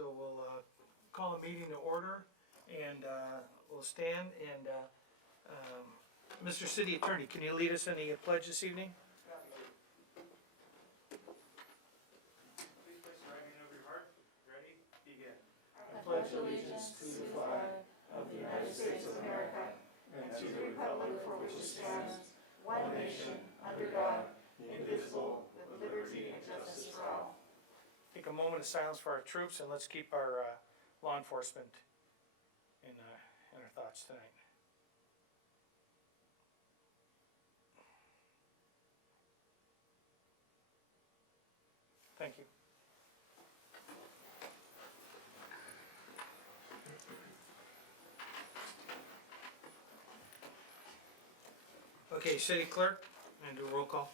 so we'll call a meeting to order, and we'll stand, and Mr. City Attorney, can you lead us in the pledge this evening? Please place your right hand over your heart. Ready? Begin. I pledge allegiance to the flag of the United States of America and to the republic for which it stands, one nation, under God, indivisible, with liberty and justice for all. Take a moment of silence for our troops, and let's keep our law enforcement in our thoughts tonight. Thank you. Okay, City Clerk, and do a roll call.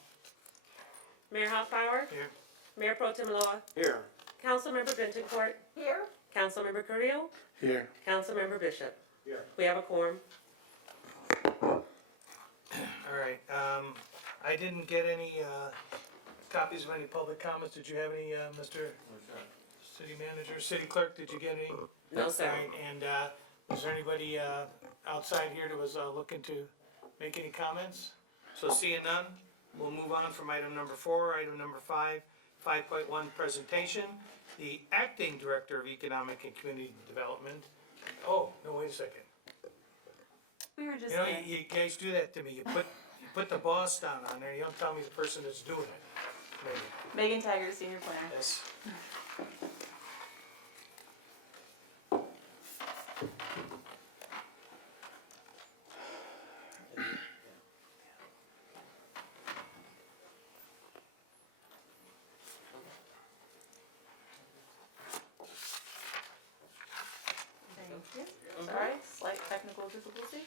Mayor Hoffbauer, Here. Mayor Pro Tem Law, Here. Councilmember Bentoncourt, Here. Councilmember Carrillo, Here. Councilmember Bishop. Here. We have a quorum. All right, I didn't get any copies of any public comments. Did you have any, Mr. City Manager? City Clerk, did you get any? No, sir. All right, and is there anybody outside here that was looking to make any comments? So seeing none, we'll move on from item number 4, item number 5, 5.1 presentation. The Acting Director of Economic and Community Development. Oh, no, wait a second. We were just You know, you guys do that to me. You put the boss down on there. You don't tell me the person that's doing it. Maybe. Megan Taggart, Senior Planner. Yes. Thank you. Sorry, slight technical difficulty.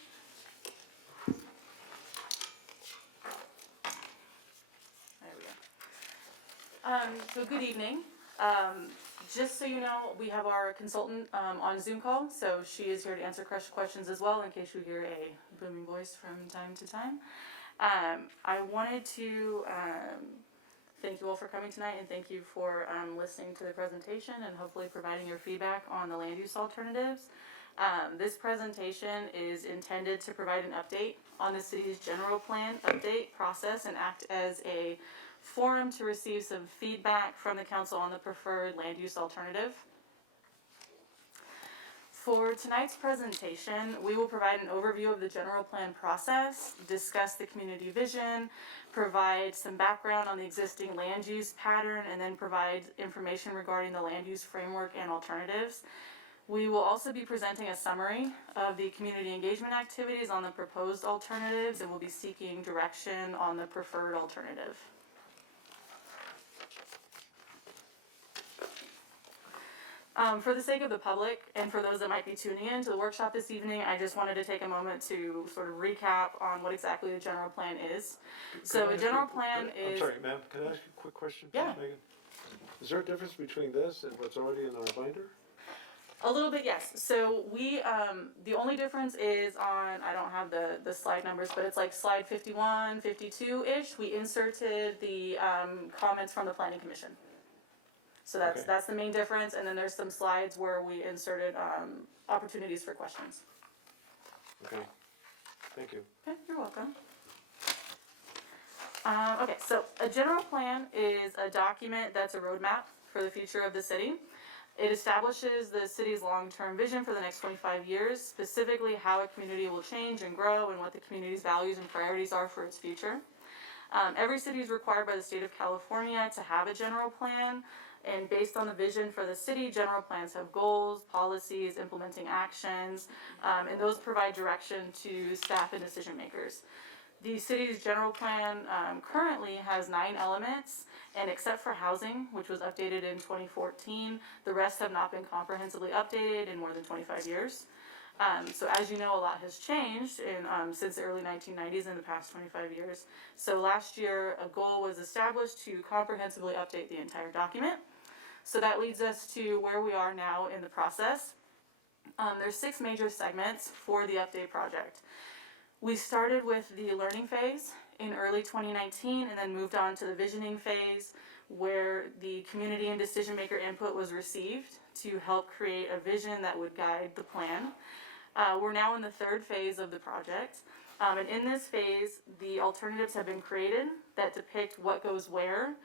There we go. So good evening. Just so you know, we have our consultant on Zoom call, so she is here to answer questions as well in case you hear a booming voice from time to time. I wanted to thank you all for coming tonight, and thank you for listening to the presentation and hopefully providing your feedback on the land use alternatives. This presentation is intended to provide an update on the city's general plan update process and act as a forum to receive some feedback from the council on the preferred land use alternative. For tonight's presentation, we will provide an overview of the general plan process, discuss the community vision, provide some background on the existing land use pattern, and then provide information regarding the land use framework and alternatives. We will also be presenting a summary of the community engagement activities on the proposed alternatives, and we'll be seeking direction on the preferred alternative. For the sake of the public and for those that might be tuning in to the workshop this evening, I just wanted to take a moment to sort of recap on what exactly the general plan is. So a general plan is... I'm sorry, ma'am, can I ask you a quick question, please, Yeah. Megan? Is there a difference between this and what's already in our binder? A little bit, yes. So we, the only difference is on, I don't have the slide numbers, but it's like slide 51, 52-ish. We inserted the comments from the Planning Commission. So that's Okay. that's the main difference, and then there's some slides where we inserted opportunities for questions. Okay, thank you. Okay, you're welcome. Okay, so a general plan is a document that's a roadmap for the future of the city. It establishes the city's long-term vision for the next 25 years, specifically how a community will change and grow and what the community's values and priorities are for its future. Every city is required by the state of California to have a general plan. And based on the vision for the city, general plans have goals, policies, implementing actions, and those provide direction to staff and decision makers. The city's general plan currently has 9 elements, and except for housing, which was updated in 2014, the rest have not been comprehensively updated in more than 25 years. So as you know, a lot has changed since the early 1990s in the past 25 years. So last year, a goal was established to comprehensively update the entire document. So that leads us to where we are now in the process. There's 6 major segments for the update project. We started with the learning phase in early 2019 and then moved on to the visioning phase, where the community and decision maker input was received to help create a vision that would guide the plan. We're now in the third phase of the project. And in this phase, the alternatives have been created that depict what goes where,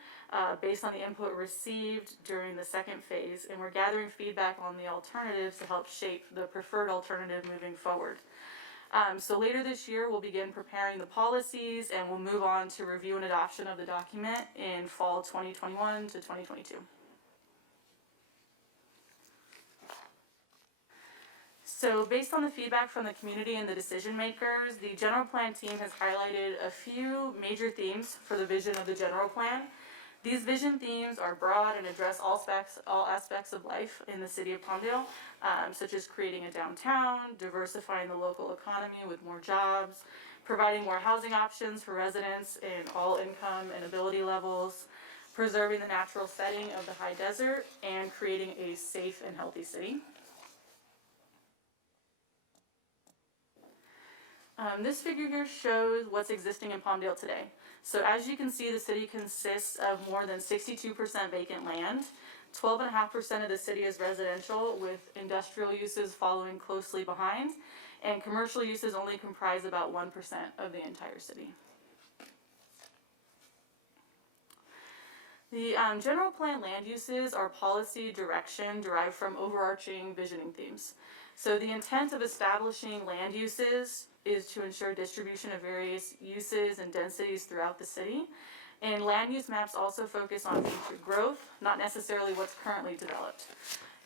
based on the input received during the second phase. And we're gathering feedback on the alternatives to help shape the preferred alternative moving forward. So later this year, we'll begin preparing the policies and we'll move on to review and adoption of the document in fall 2021 to 2022. So based on the feedback from the community and the decision makers, the general plan team has highlighted a few major themes for the vision of the general plan. These vision themes are broad and address all aspects of life in the city of Palmdale, such as creating a downtown, diversifying the local economy with more jobs, providing more housing options for residents in all income and ability levels, preserving the natural setting of the high desert, and creating a safe and healthy city. This figure here shows what's existing in Palmdale today. So as you can see, the city consists of more than 62% vacant land. 12.5% of the city is residential, with industrial uses following closely behind, and commercial uses only comprise about 1% of the entire city. The general plan land uses are policy direction derived from overarching visioning themes. So the intent of establishing land uses is to ensure distribution of various uses and densities throughout the city. And land use maps also focus on future growth, not necessarily what's currently developed.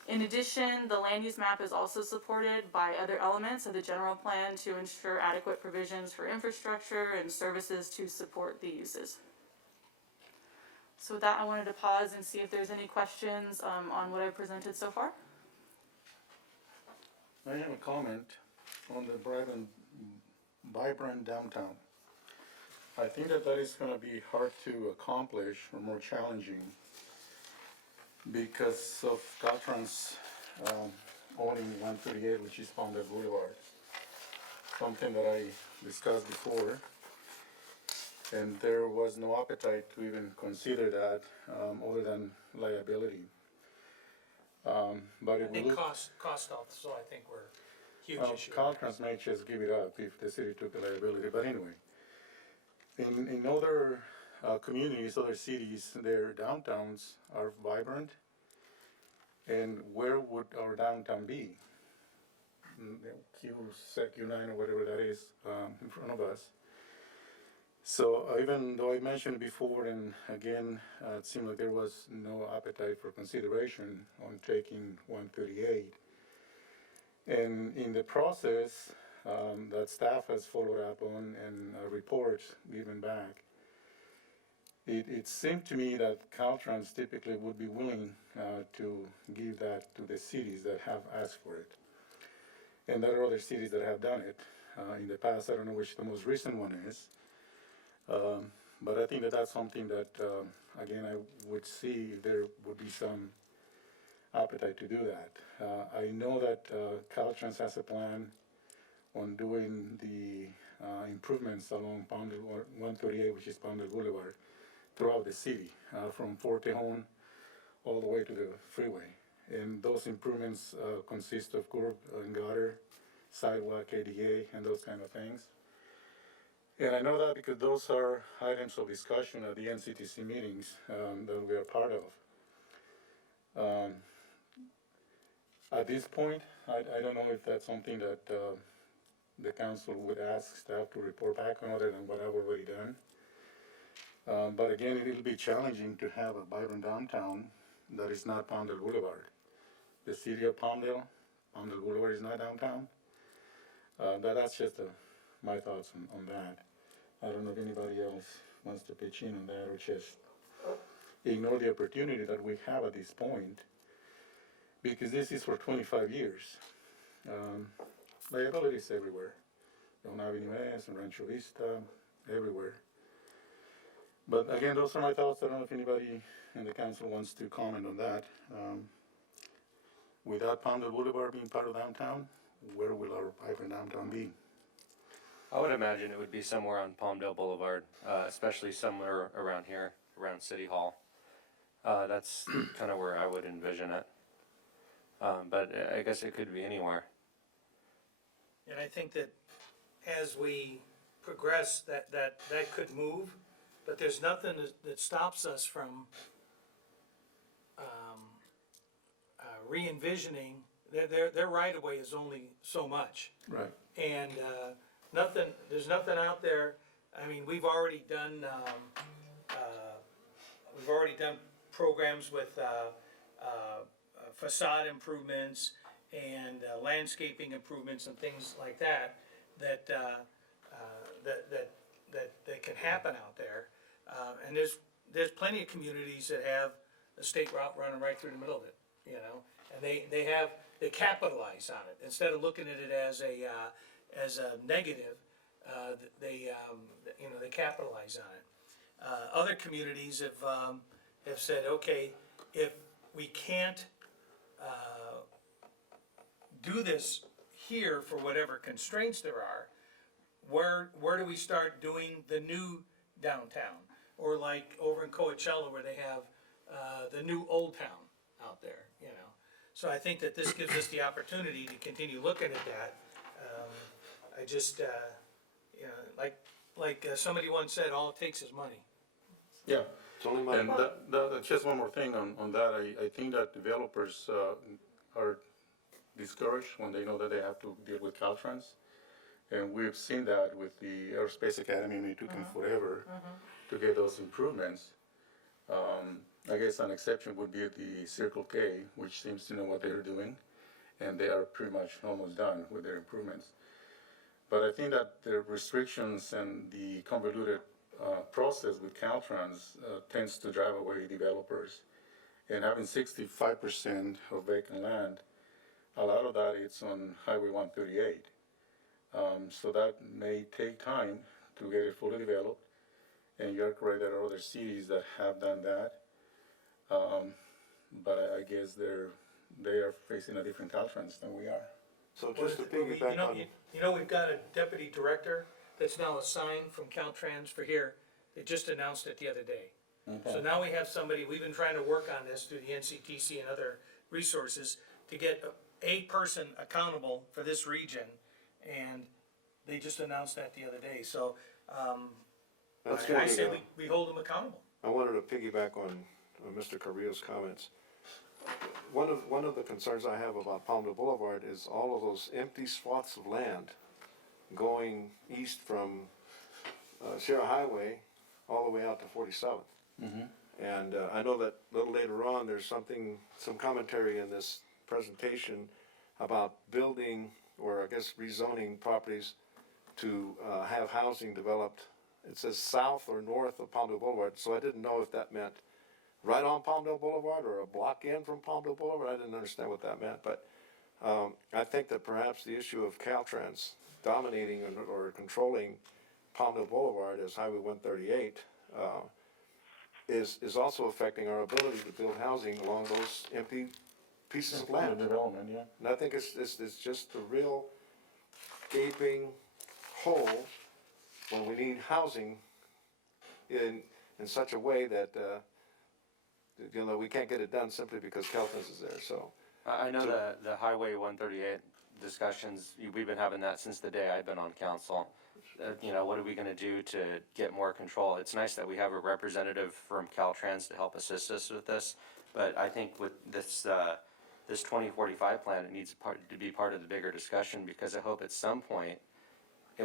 In addition, the land use map is also supported by other elements of the general plan to ensure adequate provisions for infrastructure and services to support the uses. So with that, I wanted to pause and see if there's any questions on what I've presented so far. I have a comment on the vibrant downtown. I think that is going to be hard to accomplish or more challenging because of Caltrans owning 138, which is Palmdale Boulevard. Something that I discussed before, and there was no appetite to even consider that other than liability. But I it think will look. cost also, I think were huge issue. Caltrans may just give it up if the city took the liability, but anyway. In other communities, other cities, their downtowns are vibrant, and where would our downtown be? Q9 or whatever that is in front of us. So even though I mentioned before, and again, it seemed like there was no appetite for consideration on taking 138. And in the process that staff has followed up on and reports given back, it seemed to me that Caltrans typically would be willing to give that to the cities that have asked for it. And there are other cities that have done it in the past. I don't know which the most recent one is. But I think that that's something that, again, I would see if there would be some appetite to do that. I know that Caltrans has a plan on doing the improvements along Palmdale 138, which is Palmdale Boulevard, throughout the city, from Fort Tejon all the way to the freeway. And those improvements consist of curb and gutter, sidewalk, ADA, and those kind of things. And I know that because those are items of discussion at the NCTC meetings that we are part of. At this point, I don't know if that's something that the council would ask staff to report back on other than what I've already done. But again, it will be challenging to have a vibrant downtown that is not Palmdale Boulevard. The city of Palmdale Boulevard is not downtown. That's just my thoughts on that. I don't know if anybody else wants to pitch in on that or just ignore the opportunity that we have at this point, because this is for 25 years. Liability is everywhere. Don Avenue S and Rancho Vista, everywhere. But again, those are my thoughts. I don't know if anybody in the council wants to comment on that. Without Palmdale Boulevard being part of downtown, where will our vibrant downtown be? I would imagine it would be somewhere on Palmdale Boulevard, especially somewhere around here, around City Hall. That's kind of where I would envision it. But I guess it could be anywhere. And I think that as we progress, that could move, but there's nothing that stops us from, re-envisioning, their right-of-way is only so much. Right. And, there's nothing out there, I mean, we've already done programs with, facade improvements and landscaping improvements and things like that, that can happen out there. And there's plenty of communities that have a state route running right through the middle of it, you know? And they capitalize on it, instead of looking at it as a negative, they capitalize on it. Other communities have said, okay, if we can't, do this here for whatever constraints there are, where do we start doing the new downtown? Or like over in Coachella where they have, the new Old Town out there, you know? So I think that this gives us the opportunity to continue looking at that. I just, somebody once said, all it takes is money. Yeah. It's only money. And just one more thing on that, I think that developers are discouraged when they know that they have to deal with Caltrans. And we've seen that with the Aerospace Academy, and it took them forever to get those improvements. I guess an exception would be the Circle K, which seems to know what they're doing, and they are pretty much almost done with their improvements. But I think that the restrictions and the convoluted process with Caltrans tends to drive away developers. And having 65% of vacant land, a lot of that is on Highway 138. So that may take time to get it fully developed. And you're correct, there are other cities that have done that. But I guess they are facing a different Caltrans than we are. So just to piggyback on, We've got a deputy director that's now assigned from Caltrans for here. They just announced it the other day. So now we have somebody, we've been trying to work on this through the NCTC and other resources to get a person accountable for this region, and they just announced that the other day, so, that's I good. say we hold them accountable. I wanted to piggyback on Mr. Carrillo's comments. One of the concerns I have about Palmdale Boulevard is all of those empty swaths of land going east from Sierra Highway all the way out to 47th. And I know that a little later on, there's some commentary in this presentation about building, or I guess rezoning properties to have housing developed. It says south or north of Palmdale Boulevard, so I didn't know if that meant right on Palmdale Boulevard or a block in from Palmdale Boulevard. I didn't understand what that meant, but I think that perhaps the issue of Caltrans dominating or controlling Palmdale Boulevard as Highway 138 is also affecting our ability to build housing along those empty pieces of land. Development, yeah. And I think it's just a real gaping hole when we need housing in such a way that, we can't get it done simply because Caltrans is there, so. I know the Highway 138 discussions, we've been having that since the day I've been on council. What are we gonna do to get more control? It's nice that we have a representative from Caltrans to help assist us with this, but I think with this 2045 plan, it needs to be part of the bigger discussion, because I hope at some point,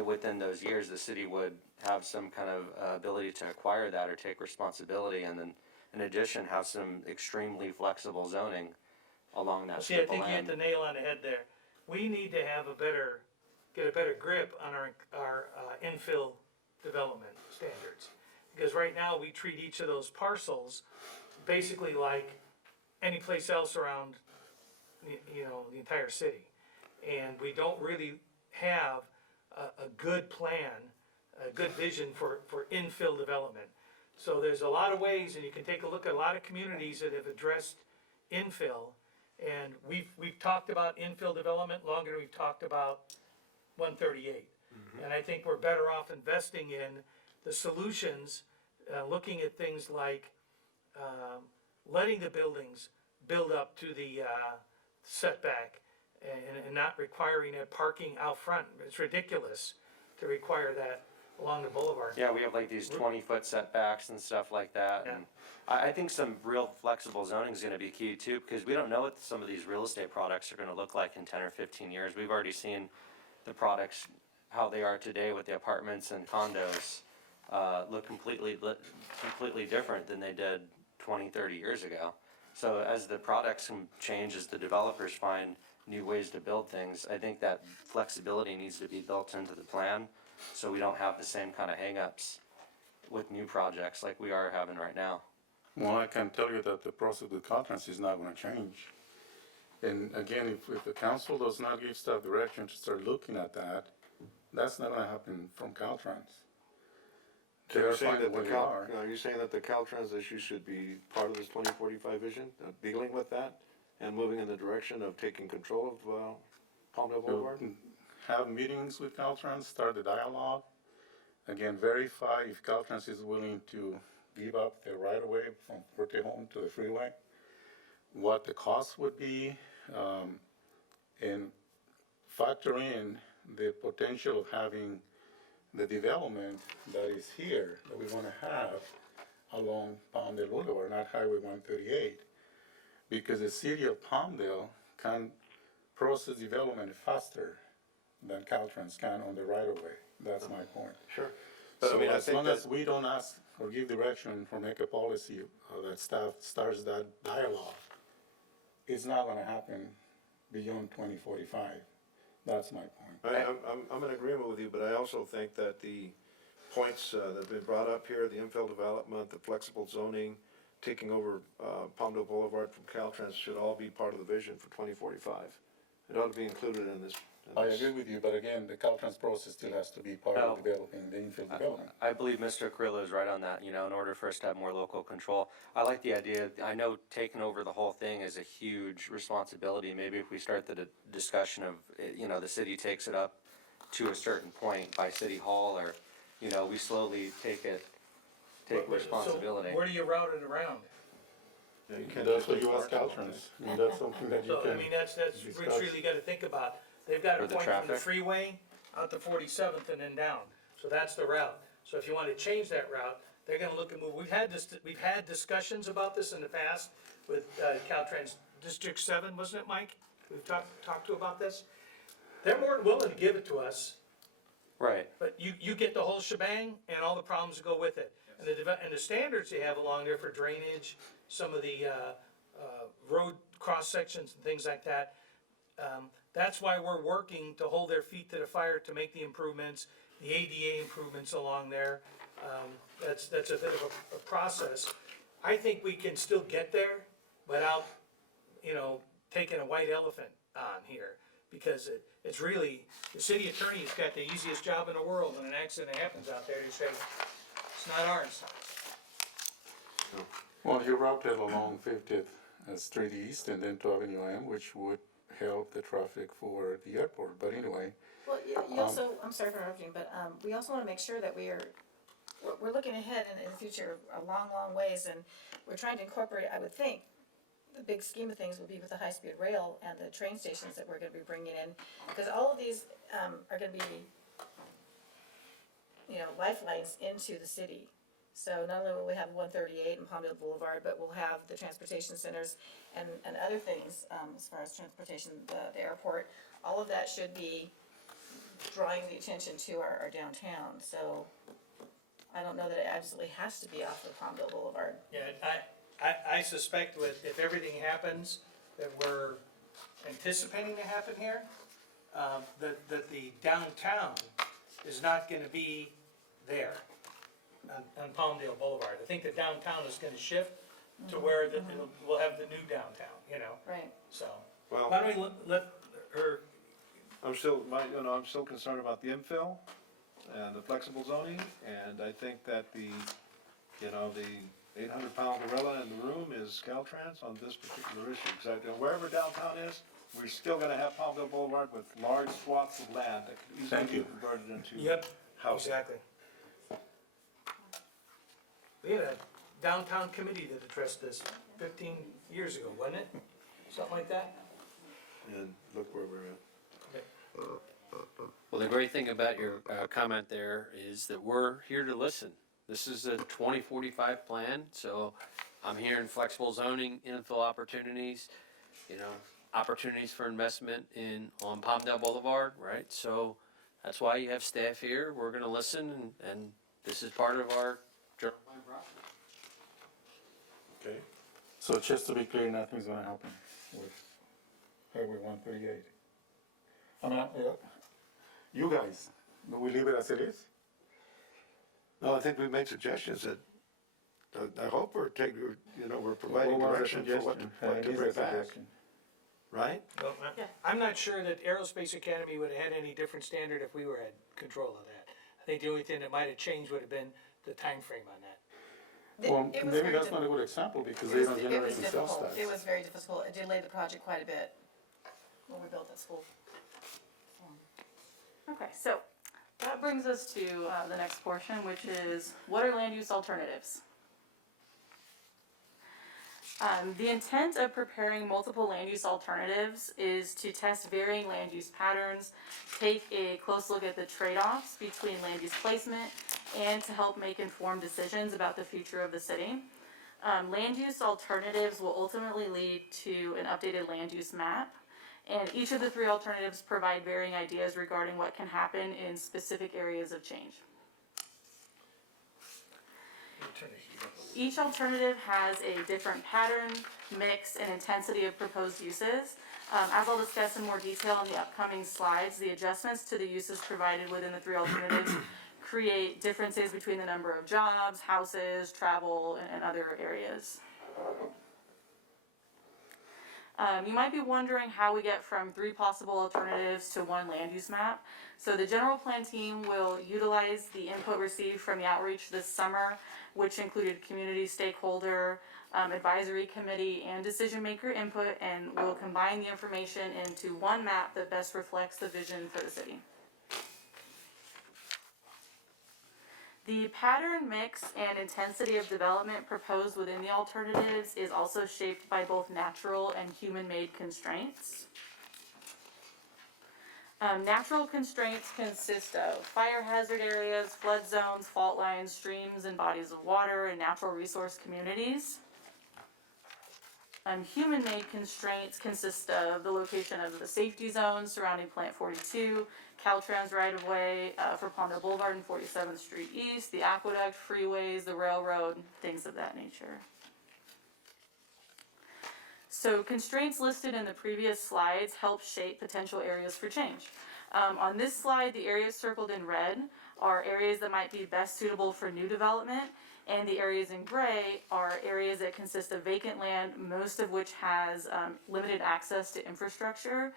within those years, the city would have some kind of ability to acquire that or take responsibility, and then in addition, have some extremely flexible zoning along that See, I strip of think you hit land. the nail on the head there. We need to have get a better grip on our infill development standards. Because right now, we treat each of those parcels basically like any place else around, the entire city. And we don't really have a good plan, a good vision for infill development. So there's a lot of ways, and you can take a look at a lot of communities that have addressed infill. And we've talked about infill development longer than we've talked about 138. And I think we're better off investing in the solutions, looking at things like letting the buildings build up to the, setback and not requiring a parking out front. It's ridiculous to require that along the boulevard. Yeah, we have like these 20-foot setbacks and stuff like that. And I think some real flexible zoning is gonna be key too, because we don't know what some of these real estate products are gonna look like in 10 or 15 years. We've already seen the products, how they are today with the apartments and condos, look completely different than they did 20, 30 years ago. So as the products can change, as the developers find new ways to build things, I think that flexibility needs to be built into the plan, so we don't have the same kind of hangups with new projects like we are having right now. Well, I can tell you that the process with Caltrans is not gonna change. And again, if the council does not give staff direction to start looking at that, that's not gonna happen from Caltrans. So you're saying fine that where the they are. are you saying that the Caltrans issue should be part of this 2045 vision, dealing with that? And moving in the direction of taking control of, Palmdale Boulevard? Have meetings with Caltrans, start the dialogue. Again, verify if Caltrans is willing to give up the right of way from Forte Home to the freeway, what the cost would be, and factor in the potential of having the development that is here, that we wanna have along Palmdale Boulevard, not Highway 138. Because the city of Palmdale can process development faster than Caltrans can on the right of way. That's my point. Sure. But I So mean, I as think long that, as we don't ask or give direction or make a policy that staff starts that dialogue, it's not gonna happen beyond 2045. That's my point. I'm in agreement with you, but I also think that the points, that have been brought up here, the infill development, the flexible zoning, taking over, Palmdale Boulevard from Caltrans should all be part of the vision for 2045. It ought to be included in this. I agree with you, but again, the Caltrans process still has to be part of developing the infill development. I believe Mr. Carrillo is right on that, you know, in order for us to have more local control. I like the idea, I know taking over the whole thing is a huge responsibility. Maybe if we start the discussion of, you know, the city takes it up to a certain point by City Hall, or, you know, we slowly take responsibility. So where do you route it around? Yeah, you can't That's just what you leave ask parking lot Caltrans. I mean, that's something that you So, I can mean, that's what discuss. you really gotta think about. They've got a For the point from the traffic? freeway out to 47th and then down. So that's the route. So if you wanna change that route, they're gonna look and move. We've had discussions about this in the past with, Caltrans District 7, wasn't it, Mike? We've talked to about this. They're more than willing to give it to us, Right, but you get the whole shebang and all the problems that go with it. And the standards they have along there for drainage, some of the, road cross sections and things like that. That's why we're working to hold their feet to the fire to make the improvements, the ADA improvements along there. That's a bit of a process. I think we can still get there without, you know, taking a white elephant on here. Because it's really, the city attorney's got the easiest job in the world when an accident happens out there. They say, it's not ours. Well, you route it along 50th Street East and then to Avenue M, which would help the traffic for the airport, but anyway. Well, you also, I'm sorry for interrupting, but, we also wanna make sure that we're looking ahead in the future a long, long ways, and we're trying to incorporate, I would think, the big scheme of things would be with the high-speed rail and the train stations that we're gonna be bringing in, because all of these, are gonna be, you know, lifelines into the city. So not only will we have 138 and Palmdale Boulevard, but we'll have the transportation centers and other things, as far as transportation, the airport. All of that should be drawing the attention to our downtown, so I don't know that it absolutely has to be off of Palmdale Boulevard. Yeah, I suspect if everything happens that we're anticipating to happen here, that the downtown is not gonna be there on Palmdale Boulevard. I think the downtown is gonna shift to where we'll have the new downtown, you know, Right. so. Well, Why don't we let her, I'm still concerned about the infill and the flexible zoning, and I think that the 800-pound gorilla in the room is Caltrans on this particular issue. Because wherever downtown is, we're still gonna have Palmdale Boulevard with large swaths of land that could easily Thank be you. converted into yep, housing. exactly. We had a downtown committee that addressed this 15 years ago, wasn't it? Something like that? And look where we're at. Well, the great thing about your comment there is that we're here to listen. This is a 2045 plan, so I'm hearing flexible zoning, infill opportunities, opportunities for investment on Palmdale Boulevard, right? So that's why you have staff here. We're gonna listen, and this is part of our general plan process. Okay. So just to be clear, nothing's gonna happen with Highway 138. I mean, you guys, do we leave it as it is? No, I think we made suggestions that, I hope we're we're providing What was the direction for what suggestion? to It is a bring back, suggestion. right? Well, Yeah. I'm not sure that Aerospace Academy would have had any different standard if we had control of that. I think the only thing that might have changed would have been the time frame on that. Well, It was maybe very that's difficult. not a good example because It they was, don't it generate was the sales difficult, tax. it was very difficult, it delayed the project quite a bit when we built that school. Okay, so that brings us to the next portion, which is what are land use alternatives? The intent of preparing multiple land use alternatives is to test varying land use patterns, take a close look at the trade-offs between land use placement, and to help make informed decisions about the future of the city. Land use alternatives will ultimately lead to an updated land use map, and each of the three alternatives provide varying ideas regarding what can happen in specific areas of change. Each alternative has a different pattern, mix, and intensity of proposed uses. As I'll discuss in more detail in the upcoming slides, the adjustments to the uses provided within the three alternatives create differences between the number of jobs, houses, travel, and other areas. You might be wondering how we get from three possible alternatives to one land use map. So the general plan team will utilize the input received from the outreach this summer, which included community stakeholder, advisory committee, and decision maker input, and will combine the information into one map that best reflects the vision for the city. The pattern, mix, and intensity of development proposed within the alternatives is also shaped by both natural and human-made constraints. Natural constraints consist of fire hazard areas, flood zones, fault lines, streams and bodies of water, and natural resource communities. Human-made constraints consist of the location of the safety zones surrounding Plant 42, Caltrans right-of-way for Palmdale Boulevard and 47th Street East, the aqueduct, freeways, the railroad, things of that nature. So constraints listed in the previous slides help shape potential areas for change. On this slide, the areas circled in red are areas that might be best suitable for new development, and the areas in gray are areas that consist of vacant land, most of which has limited access to infrastructure.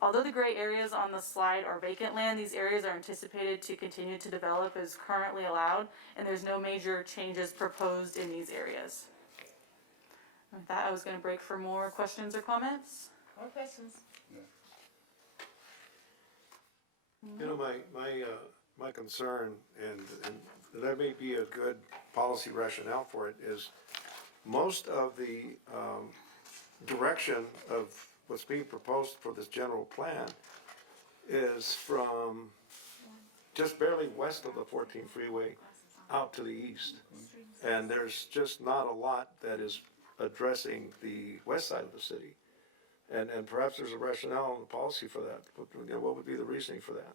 Although the gray areas on the slide are vacant land, these areas are anticipated to continue to develop as currently allowed, and there's no major changes proposed in these areas. With that, I was going to break for more questions or comments. More questions? My concern, and there may be a good policy rationale for it, is most of the direction of what's being proposed for this general plan is from just barely west of the 14 freeway out to the east. And there's just not a lot that is addressing the west side of the city. And perhaps there's a rationale and a policy for that. What would be the reasoning for that?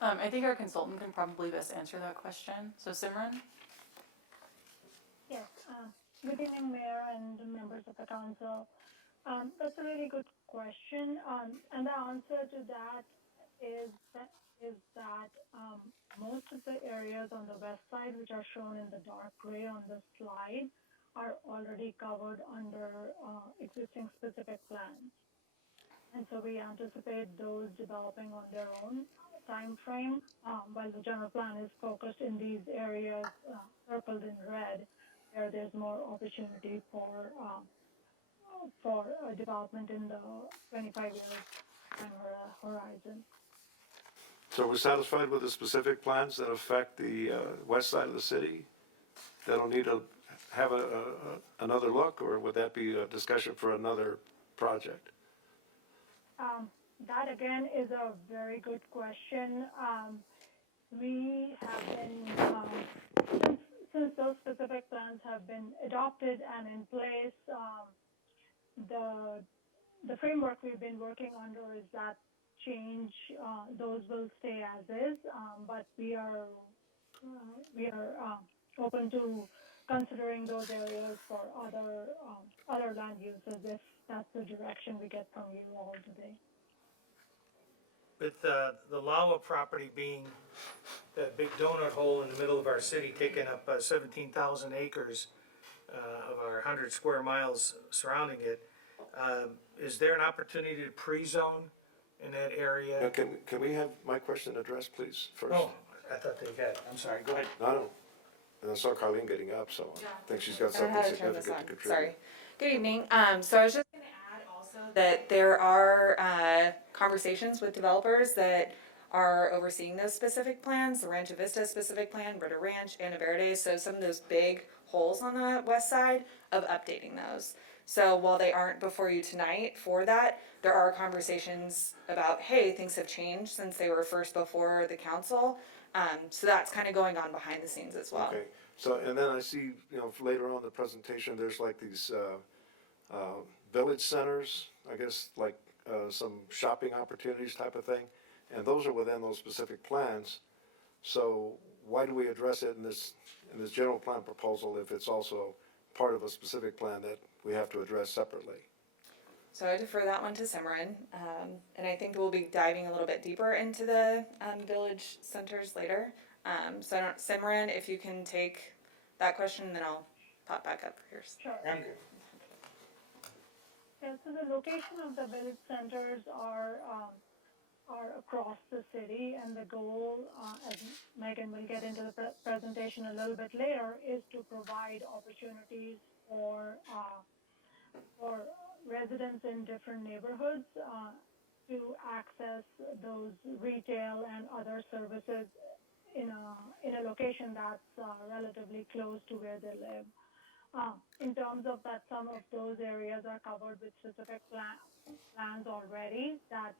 I think our consultant can probably best answer that question. So Simran? Yes, good evening, Mayor and members of the council. That's a really good question, and the answer to that is that most of the areas on the west side, which are shown in the dark gray on the slide, are already covered under existing specific plans. And so we anticipate those developing on their own time frame, while the general plan is focused in these areas circled in red, where there's more opportunity for development in the 25 years time horizon. So we're satisfied with the specific plans that affect the west side of the city? They don't need to have another look, or would that be a discussion for another project? That again is a very good question. We have been, since those specific plans have been adopted and in place, the framework we've been working under is that change, those will stay as is, but we are open to considering those areas for other land uses if that's the direction we get from you all today. With the Lawa property being that big donut hole in the middle of our city, taking up 17,000 acres of our 100 square miles surrounding it, is there an opportunity to pre-zone in that area? Now, can we have my question addressed, please, first? Oh, I thought they had, I'm sorry, go ahead. No, and I saw Carleen getting up, so I think she's got I don't know something how to turn this significant to on. contribute. Sorry. Good evening. So I was just going to add also that there are conversations with developers that are overseeing those specific plans, the Rancho Vista specific plan, Ritter Ranch, Ana Verde, so some of those big holes on the west side of updating those. So while they aren't before you tonight for that, there are conversations about, hey, things have changed since they were first before the council. So that's kind of going on behind the scenes as well. Okay, so, and then I see, later on in the presentation, there's like these, village centers, I guess, like, some shopping opportunities type of thing, and those are within those specific plans. So why do we address it in this general plan proposal if it's also part of a specific plan that we have to address separately? So I defer that one to Simran, and I think we'll be diving a little bit deeper into the village centers later. So I don't, Simran, if you can take that question, then I'll pop back up for yours. Sure. I'm good. Yeah, so the location of the village centers are across the city, and the goal, as Megan will get into the presentation a little bit later, is to provide opportunities for residents in different neighborhoods to access those retail and other services in a location that's relatively close to where they live. In terms of that, some of those areas are covered with specific plans already. That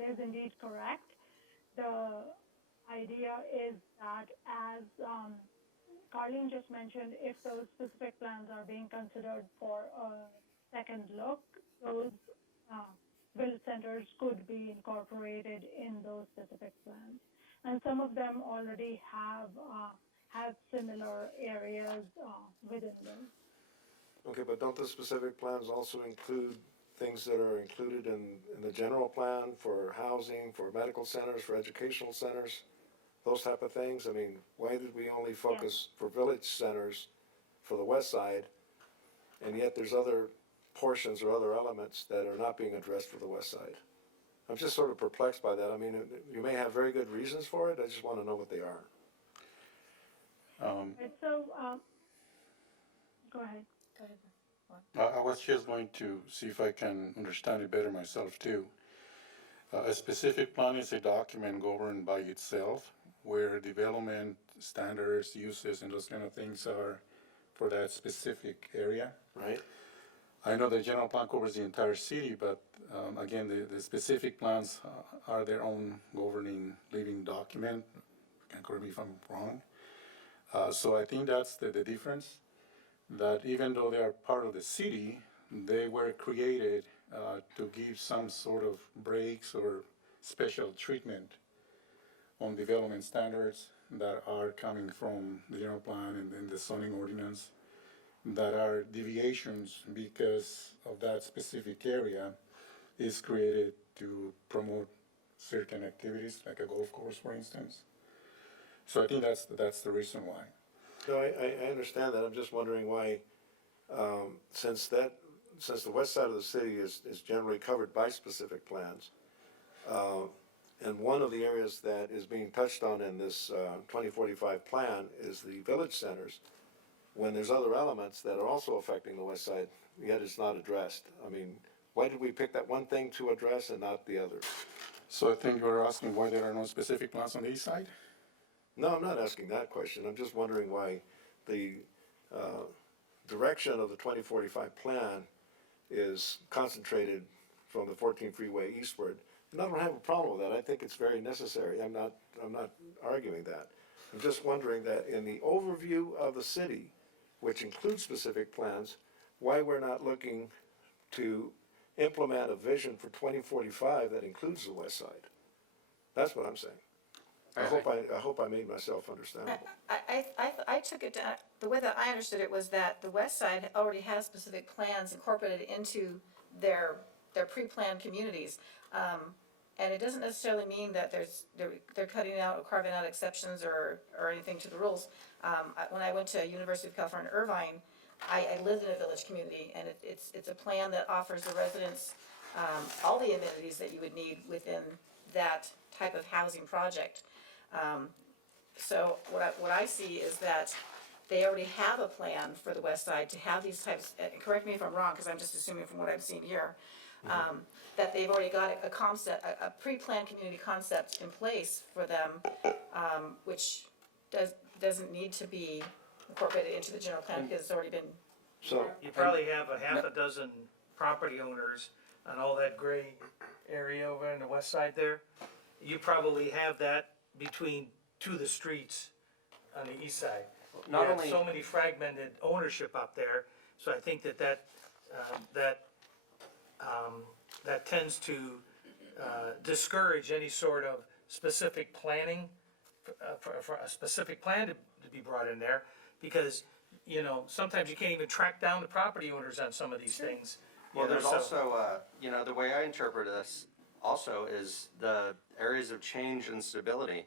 is indeed correct. The idea is that, as Carleen just mentioned, if those specific plans are being considered for a second look, those village centers could be incorporated in those specific plans. And some of them already have similar areas within them. Okay, but don't the specific plans also include things that are included in the general plan for housing, for medical centers, for educational centers, those type of things? I mean, why did we only focus for village centers for the west side, and yet there's other portions or other elements that are not being addressed for the west side? I'm just sort of perplexed by that. I mean, you may have very good reasons for it, I just want to know what they are. Right, so, go ahead. I was just going to see if I can understand it better myself too. A specific plan is a document governed by itself, where development standards, uses, and those kind of things are for that specific area. Right? I know the general plan covers the entire city, but again, the specific plans are their own governing living document. You can correct me if I'm wrong. So I think that's the difference, that even though they are part of the city, they were created to give some sort of breaks or special treatment on development standards that are coming from the general plan and then the zoning ordinance, that are deviations because of that specific area is created to promote certain activities, like a golf course, for instance. So I think that's the reason why. No, I understand that. I'm just wondering why, since the west side of the city is generally covered by specific plans, and one of the areas that is being touched on in this 2045 plan is the village centers, when there's other elements that are also affecting the west side, yet it's not addressed. I mean, why did we pick that one thing to address and not the others? So I think you're asking why there are no specific plans on the east side? No, I'm not asking that question. I'm just wondering why the direction of the 2045 plan is concentrated from the 14 freeway eastward. And I don't have a problem with that. I think it's very necessary. I'm not arguing that. I'm just wondering that in the overview of the city, which includes specific plans, why we're not looking to implement a vision for 2045 that includes the west side. That's what I'm saying. I hope I made myself understandable. I took it, the way that I understood it was that the west side already has specific plans incorporated into their pre-planned communities. And it doesn't necessarily mean that they're cutting out or carving out exceptions or anything to the rules. When I went to University of California, Irvine, I lived in a village community, and it's a plan that offers the residents, all the amenities that you would need within that type of housing project. So what I see is that they already have a plan for the west side to have these types, correct me if I'm wrong, because I'm just assuming from what I've seen here, that they've already got a concept, a pre-planned community concept in place for them, which doesn't need to be incorporated into the general plan because it's already been. So, You probably have a half a dozen property owners on all that gray area over on the west side there. You probably have that between two of the streets on the east side. Not You have only- so many fragmented ownership up there, so I think that tends to discourage any sort of specific planning, for a specific plan to be brought in there, because, you know, sometimes you can't even track down the property owners on some of these things. you Well, know, there's so- also, you know, the way I interpret this also is the areas of change and stability.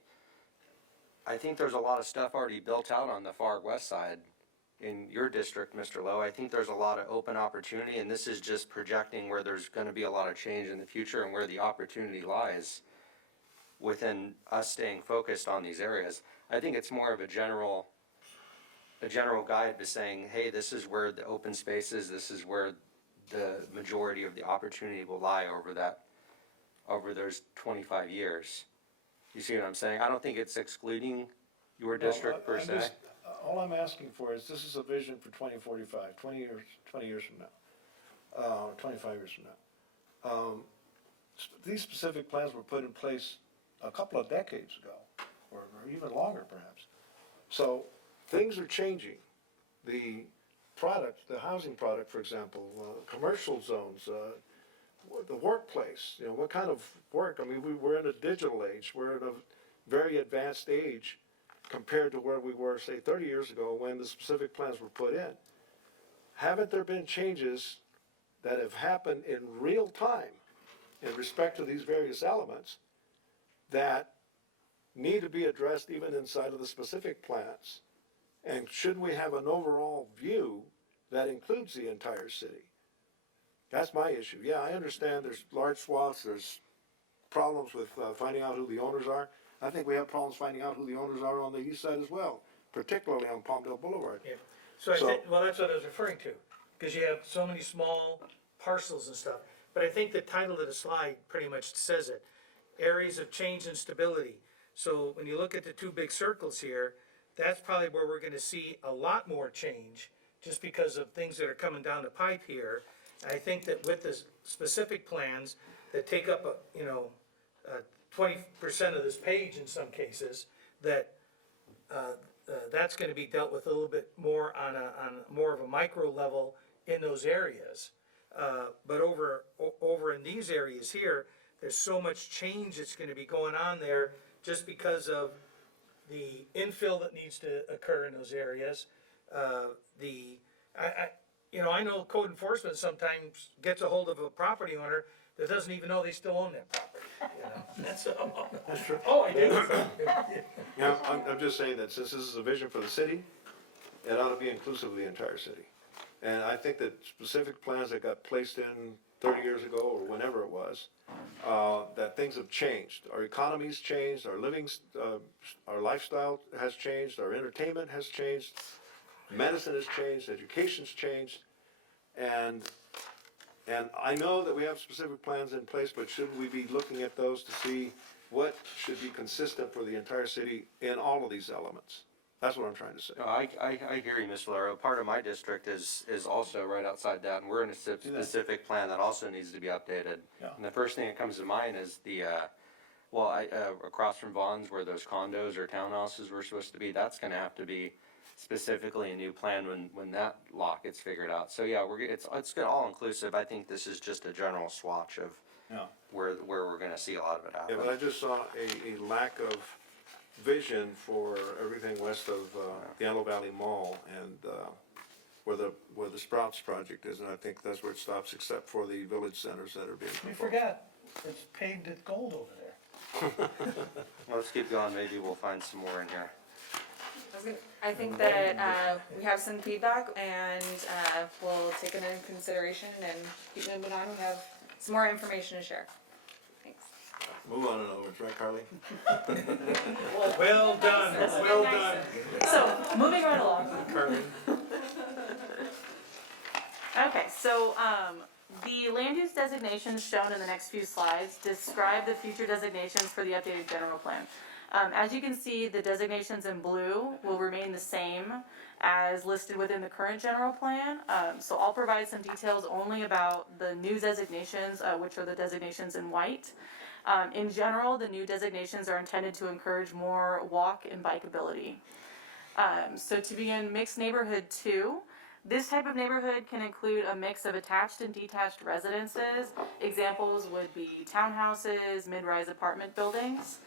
I think there's a lot of stuff already built out on the far west side in your district, Mr. Lowe. I think there's a lot of open opportunity, and this is just projecting where there's gonna be a lot of change in the future and where the opportunity lies within us staying focused on these areas. I think it's more of a general guide to saying, hey, this is where the open space is, this is where the majority of the opportunity will lie over those 25 years. You see what I'm saying? I don't think it's excluding your district per se. All I'm asking for is, this is a vision for 2045, 20 years from now, 25 years from now. These specific plans were put in place a couple of decades ago, or even longer perhaps. So things are changing. The product, the housing product, for example, commercial zones, the workplace, you know, what kind of work? I mean, we're in a digital age. We're in a very advanced age compared to where we were, say, 30 years ago when the specific plans were put in. Haven't there been changes that have happened in real time in respect to these various elements that need to be addressed even inside of the specific plans? And should we have an overall view that includes the entire city? That's my issue. Yeah, I understand there's large swaths, there's problems with finding out who the owners are. I think we have problems finding out who the owners are on the east side as well, particularly on Palmdale Boulevard. Yeah. So I think, well, that's what I was referring to, because you have so many small parcels and stuff. But I think the title of the slide pretty much says it. Areas of change and stability. So when you look at the two big circles here, that's probably where we're gonna see a lot more change, just because of things that are coming down the pipe here. I think that with the specific plans that take up, 20% of this page in some cases, that that's gonna be dealt with a little bit more on more of a micro level in those areas. But over in these areas here, there's so much change that's gonna be going on there just because of the infill that needs to occur in those areas. I know code enforcement sometimes gets a hold of a property owner that doesn't even know they still own that property, you know? That's true. Oh, I do. Yeah, I'm just saying that since this is a vision for the city, it ought to be inclusive of the entire city. And I think that specific plans that got placed in 30 years ago or whenever it was, that things have changed. Our economy's changed, our lifestyle has changed, our entertainment has changed, medicine has changed, education's changed, and I know that we have specific plans in place, but shouldn't we be looking at those to see what should be consistent for the entire city in all of these elements. That's what I'm trying to say. No, I hear you, Ms. Valero. Part of my district is also right outside that, and we're in a specific plan that also needs to be updated. Yeah. And the first thing that comes to mind is the, across from Vaughn's where those condos or townhouses were supposed to be, that's gonna have to be specifically a new plan when that lot gets figured out. So yeah, it's all inclusive. I think this is just a general swatch of Yeah. where we're gonna see a lot of it Yeah, happen. but I just saw a lack of vision for everything west of, the Antelope Valley Mall and, where the Sprouts project is, and I think that's where it stops, except for the village centers that are being You proposed. forgot, it's paved with gold over there. Well, let's keep going. Maybe we'll find some more in here. I think that, we have some feedback and, we'll take it into consideration and keep moving on. We have some more information to share. Thanks. Move on and over, right, Carly? Well done, well done. So, moving right along. Carly? Okay, so, the land use designations shown in the next few slides describe the future designations for the updated general plan. As you can see, the designations in blue will remain the same as listed within the current general plan. So I'll provide some details only about the new designations, which are the designations in white. In general, the new designations are intended to encourage more walk and bikeability. So to begin, mixed neighborhood 2. This type of neighborhood can include a mix of attached and detached residences. Examples would be townhouses, mid-rise apartment buildings,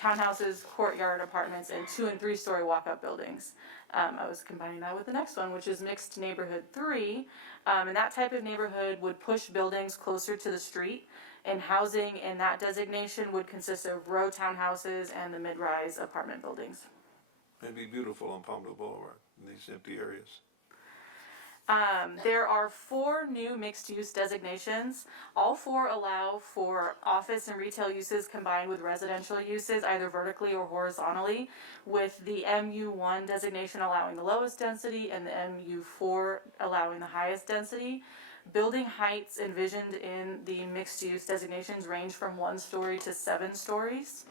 townhouses, courtyard apartments, and 2- and 3-story walkout buildings. I was combining that with the next one, which is mixed neighborhood 3. And that type of neighborhood would push buildings closer to the street, and housing in that designation would consist of row townhouses and the mid-rise apartment buildings. It'd be beautiful on Palmdale Boulevard, in these empty areas. There are 4 new mixed-use designations. All 4 allow for office and retail uses combined with residential uses, either vertically or horizontally, with the MU1 designation allowing the lowest density and the MU4 allowing the highest density. Building heights envisioned in the mixed-use designations range from 1 story to 7 stories.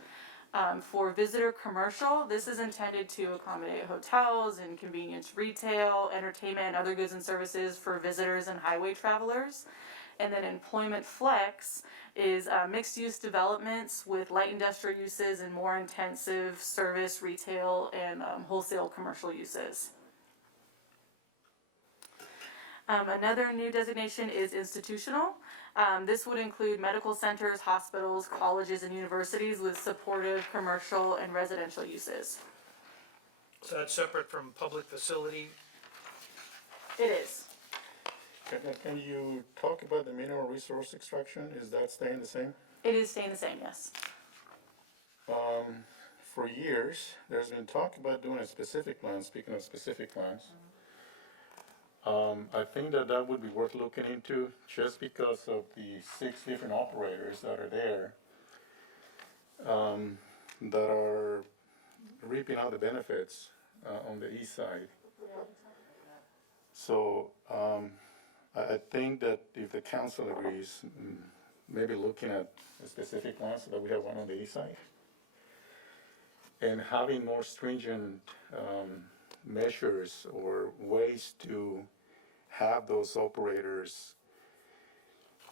For visitor commercial, this is intended to accommodate hotels and convenience retail, entertainment, and other goods and services for visitors and highway travelers. And then employment flex is mixed-use developments with light industrial uses and more intensive service, retail, and wholesale commercial uses. Another new designation is institutional. This would include medical centers, hospitals, colleges, and universities with supportive commercial and residential uses. So that's separate from public facility. It is. Can you talk about the mineral resource extraction? Is that staying the same? It is staying the same, yes. For years, there's been talk about doing a specific plan, speaking of specific plans. I think that would be worth looking into just because of the 6 different operators that are there that are reaping out the benefits on the east side. So I think that if the council agrees, maybe looking at a specific plan so that we have one on the east side and having more stringent measures or ways to have those operators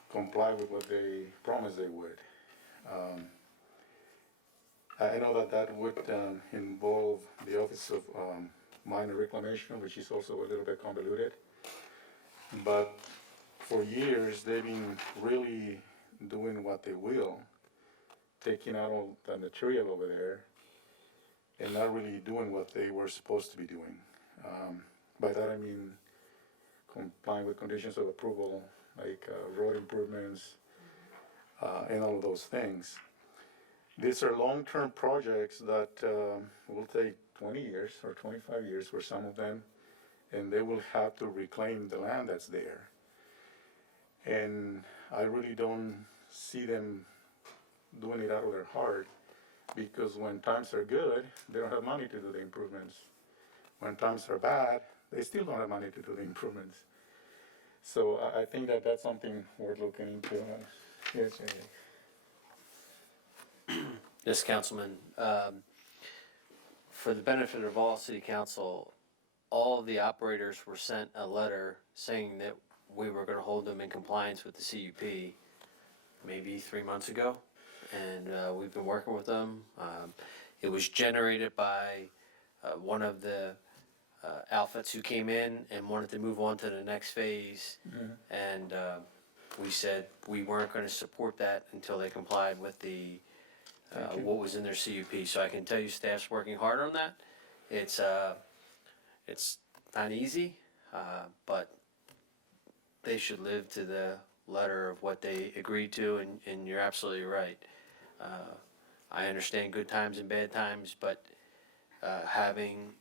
comply with what they promised they would. I know that would involve the Office of Minor Reclamation, which is also a little bit convoluted. But for years, they've been really doing what they will, taking out all the material over there and not really doing what they were supposed to be doing. By that I mean complying with conditions of approval, like road improvements, and all of those things. These are long-term projects that will take 20 years or 25 years for some of them, and they will have to reclaim the land that's there. And I really don't see them doing it out of their heart, because when times are good, they don't have money to do the improvements. When times are bad, they still don't have money to do the improvements. So I think that that's something worth looking into. Yes, Yes, Councilman. For the benefit of all city council, all of the operators were sent a letter saying that we were gonna hold them in compliance with the CUP maybe 3 months ago. And we've been working with them. It was generated by one of the outfits who came in and wanted to move on to the next phase. And we said we weren't gonna support that until they complied with the what was in their CUP. So I can tell you staff's working hard on that. It's not easy, but they should live to the letter of what they agreed to, and you're absolutely right. I understand good times and bad times, but having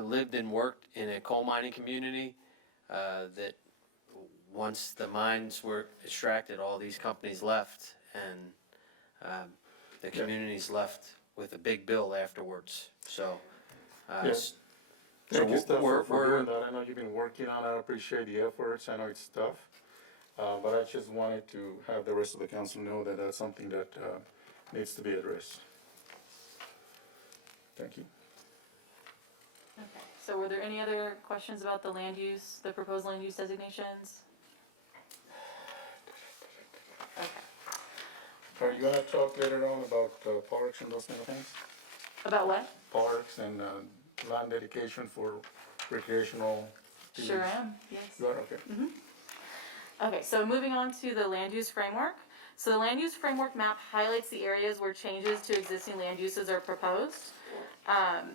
lived and worked in a coal mining community, that once the mines were extracted, all these companies left, and the community's left with a big bill afterwards. So, Yes. so Thank you, Steph, for we're doing that. I know you've been working on it. I appreciate the efforts. I know it's tough. But I just wanted to have the rest of the council know that that's something that needs to be addressed. Thank you. Okay, so were there any other questions about the land use, the proposed land use designations? Okay, Are you gonna talk later on about parks and those kind of things? about what? Parks and land dedication for recreational use? Sure am, yes. You are, okay. Okay, so moving on to the land use framework. So the land use framework map highlights the areas where changes to existing land uses are proposed.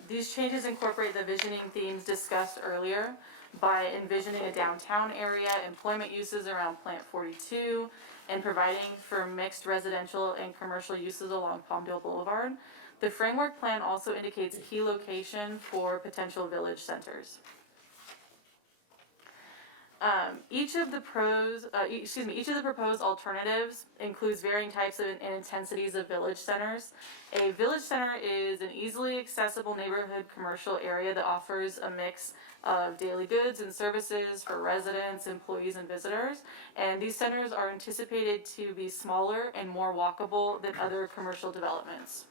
These changes incorporate the visioning themes discussed earlier by envisioning a downtown area, employment uses around Plant 42, and providing for mixed residential and commercial uses along Palmdale Boulevard. The framework plan also indicates key location for potential village centers. Each of the proposed alternatives includes varying types and intensities of village centers. A village center is an easily accessible neighborhood commercial area that offers a mix of daily goods and services for residents, employees, and visitors. And these centers are anticipated to be smaller and more walkable than other commercial developments.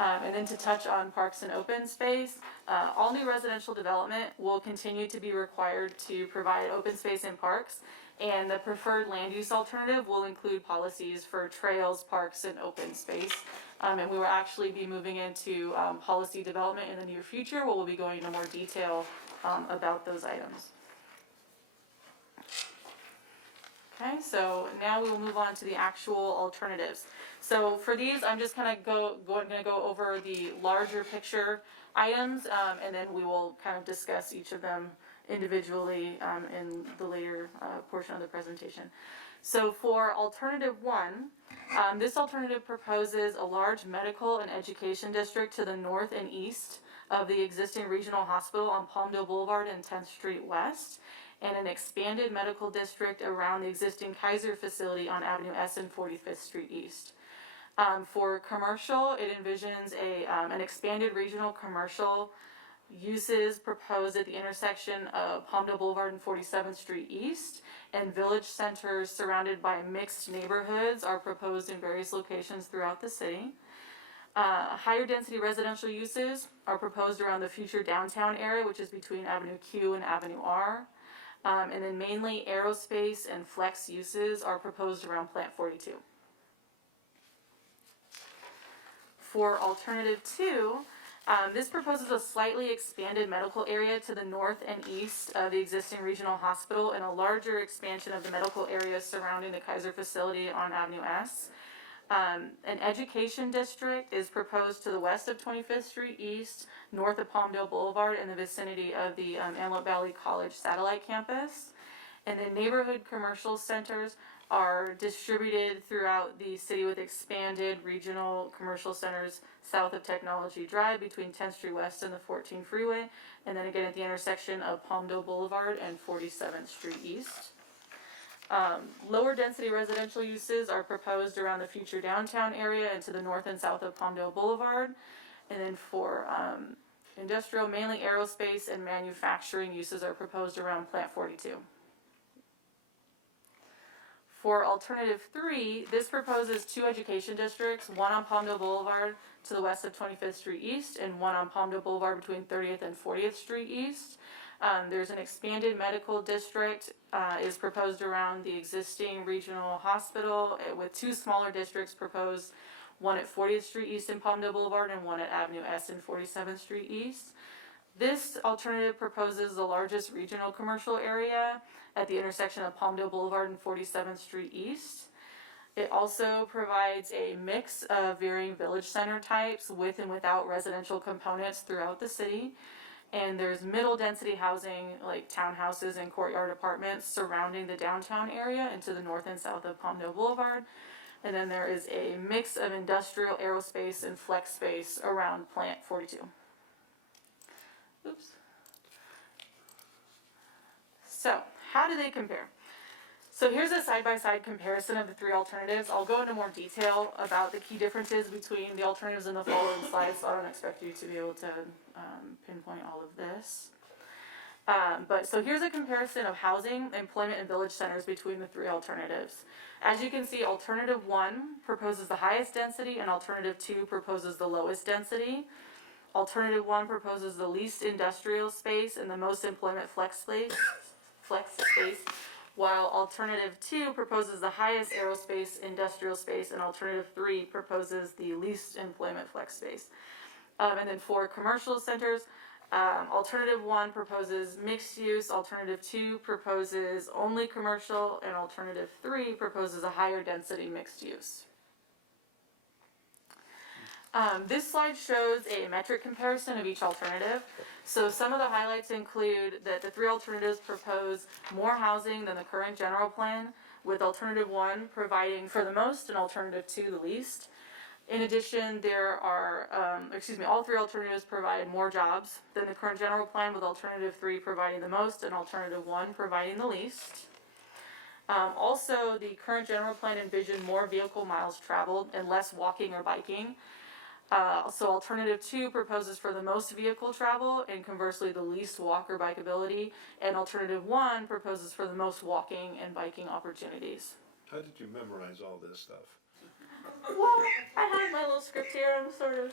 And then to touch on parks and open space, all new residential development will continue to be required to provide open space in parks, and the preferred land use alternative will include policies for trails, parks, and open space. And we will actually be moving into policy development in the near future, where we'll be going into more detail about those items. Okay, so now we will move on to the actual alternatives. So for these, I'm just kind of gonna go over the larger picture items, and then we will kind of discuss each of them individually in the later portion of the presentation. So for alternative one, this alternative proposes a large medical and education district to the north and east of the existing regional hospital on Palmdale Boulevard and 10th Street West, and an expanded medical district around the existing Kaiser facility on Avenue S and 45th Street East. For commercial, it envisions an expanded regional commercial uses proposed at the intersection of Palmdale Boulevard and 47th Street East, and village centers surrounded by mixed neighborhoods are proposed in various locations throughout the city. Higher density residential uses are proposed around the future downtown area, which is between Avenue Q and Avenue R. And then mainly aerospace and flex uses are proposed around Plant 42. For alternative two, this proposes a slightly expanded medical area to the north and east of the existing regional hospital, and a larger expansion of the medical area surrounding the Kaiser facility on Avenue S. An education district is proposed to the west of 25th Street East, north of Palmdale Boulevard, in the vicinity of the Antelope Valley College satellite campus. And then neighborhood commercial centers are distributed throughout the city with expanded regional commercial centers south of Technology Drive between 10th Street West and the 14 freeway, and then again at the intersection of Palmdale Boulevard and 47th Street East. Lower density residential uses are proposed around the future downtown area and to the north and south of Palmdale Boulevard. And then for industrial, mainly aerospace and manufacturing uses are proposed around Plant 42. For alternative 3, this proposes 2 education districts, one on Palmdale Boulevard to the west of 25th Street East and one on Palmdale Boulevard between 30th and 40th Street East. There's an expanded medical district is proposed around the existing regional hospital with 2 smaller districts proposed, one at 40th Street East and Palmdale Boulevard and one at Avenue S and 47th Street East. This alternative proposes the largest regional commercial area at the intersection of Palmdale Boulevard and 47th Street East. It also provides a mix of varying village center types with and without residential components throughout the city. And there's middle density housing like townhouses and courtyard apartments surrounding the downtown area and to the north and south of Palmdale Boulevard. And then there is a mix of industrial, aerospace, and flex space around Plant 42. Oops. So, how do they compare? So here's a side-by-side comparison of the 3 alternatives. I'll go into more detail about the key differences between the alternatives in the following slides, so I don't expect you to be able to pinpoint all of this. So here's a comparison of housing, employment, and village centers between the 3 alternatives. As you can see, alternative 1 proposes the highest density and alternative 2 proposes the lowest density. Alternative 1 proposes the least industrial space and the most employment flex space, while alternative 2 proposes the highest aerospace industrial space and alternative 3 proposes the least employment flex space. And then for commercial centers, alternative 1 proposes mixed use, alternative 2 proposes only commercial, and alternative 3 proposes a higher density mixed use. This slide shows a metric comparison of each alternative. So some of the highlights include that the 3 alternatives propose more housing than the current general plan, with alternative 1 providing for the most and alternative 2 the least. In addition, there are, all 3 alternatives provide more jobs than the current general plan, with alternative 3 providing the most and alternative 1 providing the least. Also, the current general plan envisioned more vehicle miles traveled and less walking or biking. So alternative 2 proposes for the most vehicle travel and conversely the least walk or bikeability, and alternative 1 proposes for the most walking and biking opportunities. How did you memorize all this stuff? Well, I have my little script here, I'm sort of...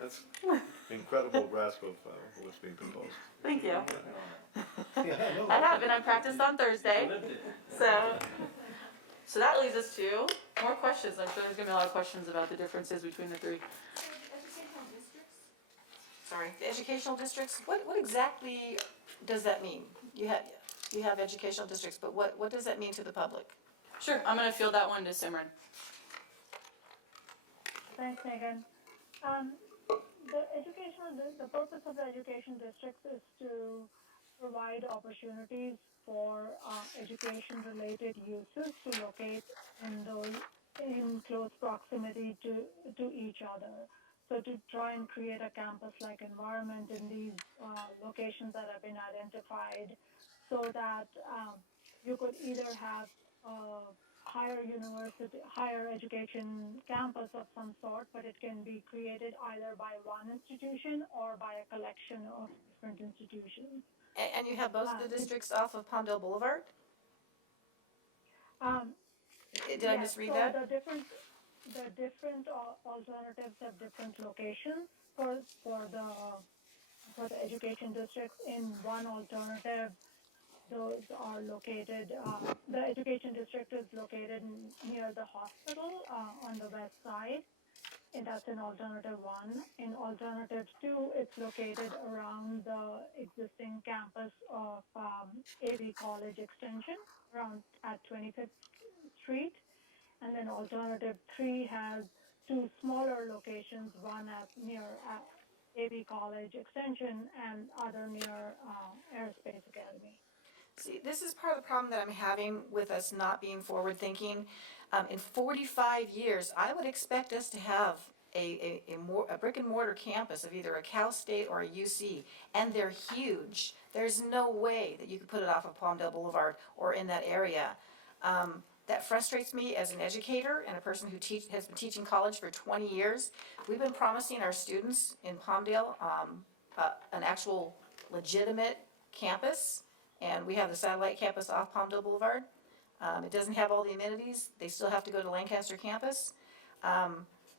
That's incredible grasp of what's being proposed. Thank you. Yeah, no, I have, and I practiced on Thursday, so that leads us to more questions. I'm sure there's gonna be a lot of questions about the differences between the 3. The educational districts, what exactly does that mean? You have educational districts, but what does that mean to the public? Sure, I'm gonna field that one to Simran. Thanks, Megan. The purpose of the education districts is to provide opportunities for education-related uses to locate in close proximity to each other. So to try and create a campus-like environment in these locations that have been identified, so that you could either have a higher education campus of some sort, but it can be created either by one institution or by a collection of different institutions. And you have both of the districts off of Palmdale Boulevard? Did I misread that? The different alternatives have different locations for the education districts. In one alternative, those are located. The education district is located near the hospital on the west side, and that's in alternative 1. In alternative 2, it's located around the existing campus of AV College Extension, around at 25th Street. And then alternative 3 has 2 smaller locations, one near AV College Extension and other near Aerospace Academy. See, this is part of the problem that I'm having with us not being forward-thinking. In 45 years, I would expect us to have a brick-and-mortar campus of either a Cal State or a UC, and they're huge. There's no way that you could put it off of Palmdale Boulevard or in that area. That frustrates me as an educator and a person who has been teaching college for 20 years. We've been promising our students in Palmdale an actual legitimate campus, and we have the satellite campus off Palmdale Boulevard. It doesn't have all the amenities, they still have to go to Lancaster campus.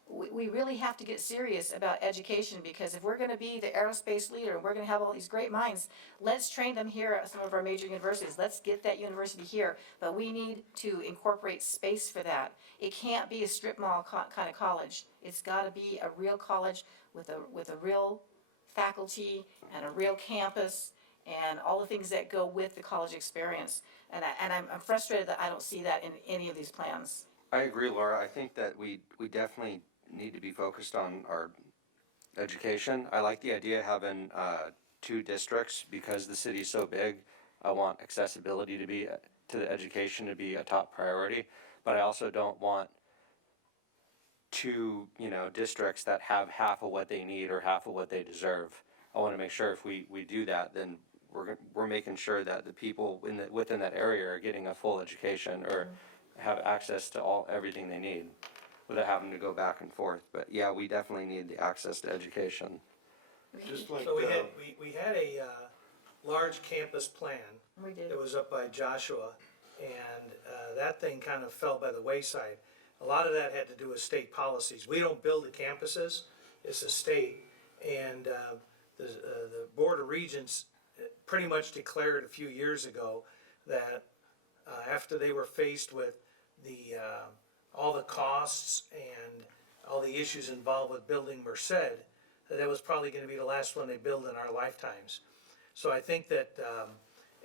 We really have to get serious about education, because if we're gonna be the aerospace leader, and we're gonna have all these great minds, let's train them here at some of our major universities, let's get that university here, but we need to incorporate space for that. It can't be a strip mall kind of college, it's gotta be a real college with a real faculty and a real campus, and all the things that go with the college experience. And I'm frustrated that I don't see that in any of these plans. I agree, Laura. I think that we definitely need to be focused on our education. I like the idea of having, two districts because the city's so big. I want accessibility to the education to be a top priority, but I also don't want two, districts that have half of what they need or half of what they deserve. I wanna make sure if we do that, then we're making sure that the people within that area are getting a full education or have access to everything they need without having to go back and forth. But yeah, we definitely need the access to education. Just like, So we had a, large campus plan. We did. It was up by Joshua, and, that thing kind of fell by the wayside. A lot of that had to do with state policies. We don't build the campuses, it's the state. And, the Board of Regents pretty much declared a few years ago that, after they were faced with the, all the costs and all the issues involved with building Merced, that was probably gonna be the last one they build in our lifetimes. So I think that,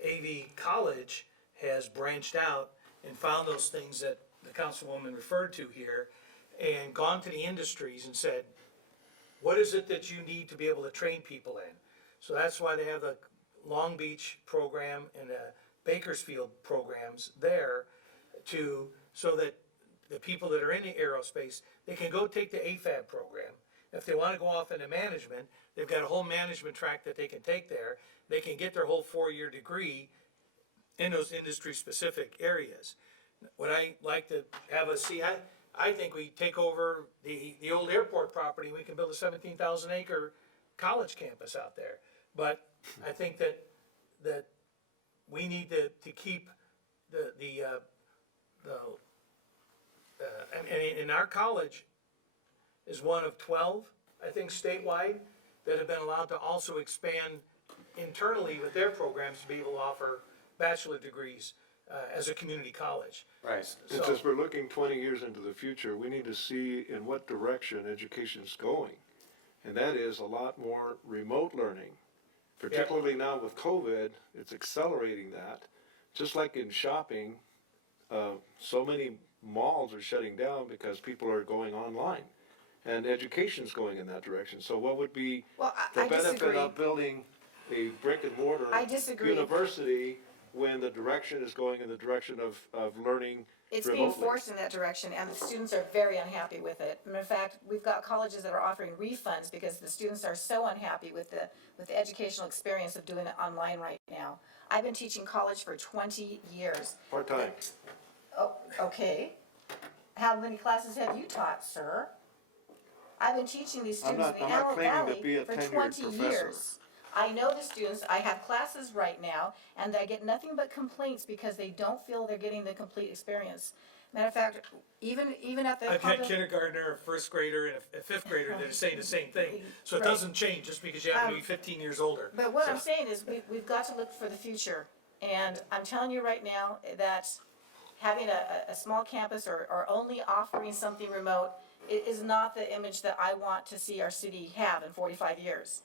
AV College has branched out and found those things that the councilwoman referred to here, and gone to the industries and said, what is it that you need to be able to train people in? So that's why they have the Long Beach program and the Bakersfield programs there, so that the people that are in the aerospace, they can go take the AFAB program. If they wanna go off into management, they've got a whole management track that they can take there. They can get their whole 4-year degree in those industry-specific areas. What I like to have us see, I think we take over the old airport property, we can build a 17,000 acre college campus out there. But I think that we need to keep and our college is one of 12, I think, statewide, that have been allowed to also expand internally with their programs to be able to offer bachelor degrees, as a community college. Right. and since we're looking 20 years into the future, we need to see in what direction education's going. And that is a lot more remote learning. Particularly now with COVID, it's accelerating that. Just like in shopping, so many malls are shutting down because people are going online. And education's going in that direction. So what would be Well, the I benefit disagree. of building a brick and mortar I disagree. university when the direction is going in the direction of learning It's remotely? being forced in that direction, and the students are very unhappy with it. And in fact, we've got colleges that are offering refunds because the students are so unhappy with the educational experience of doing it online right now. I've been teaching college for 20 years. Part-time. Oh, okay. How many classes have you taught, sir? I've been teaching these I'm students in not the Antelope claiming to Valley be a for tenured 20 professor. years. I know the students, I have classes right now, and I get nothing but complaints because they don't feel they're getting the complete experience. Matter of fact, even at the I've had public, kindergartner, a first grader, and a fifth grader that are saying the same thing. So it Right. doesn't change just because you happen to be 15 years older. but what I'm saying is we've got to look for the future. And I'm telling you right now that having a small campus or only offering something remote is not the image that I want to see our city have in 45 years.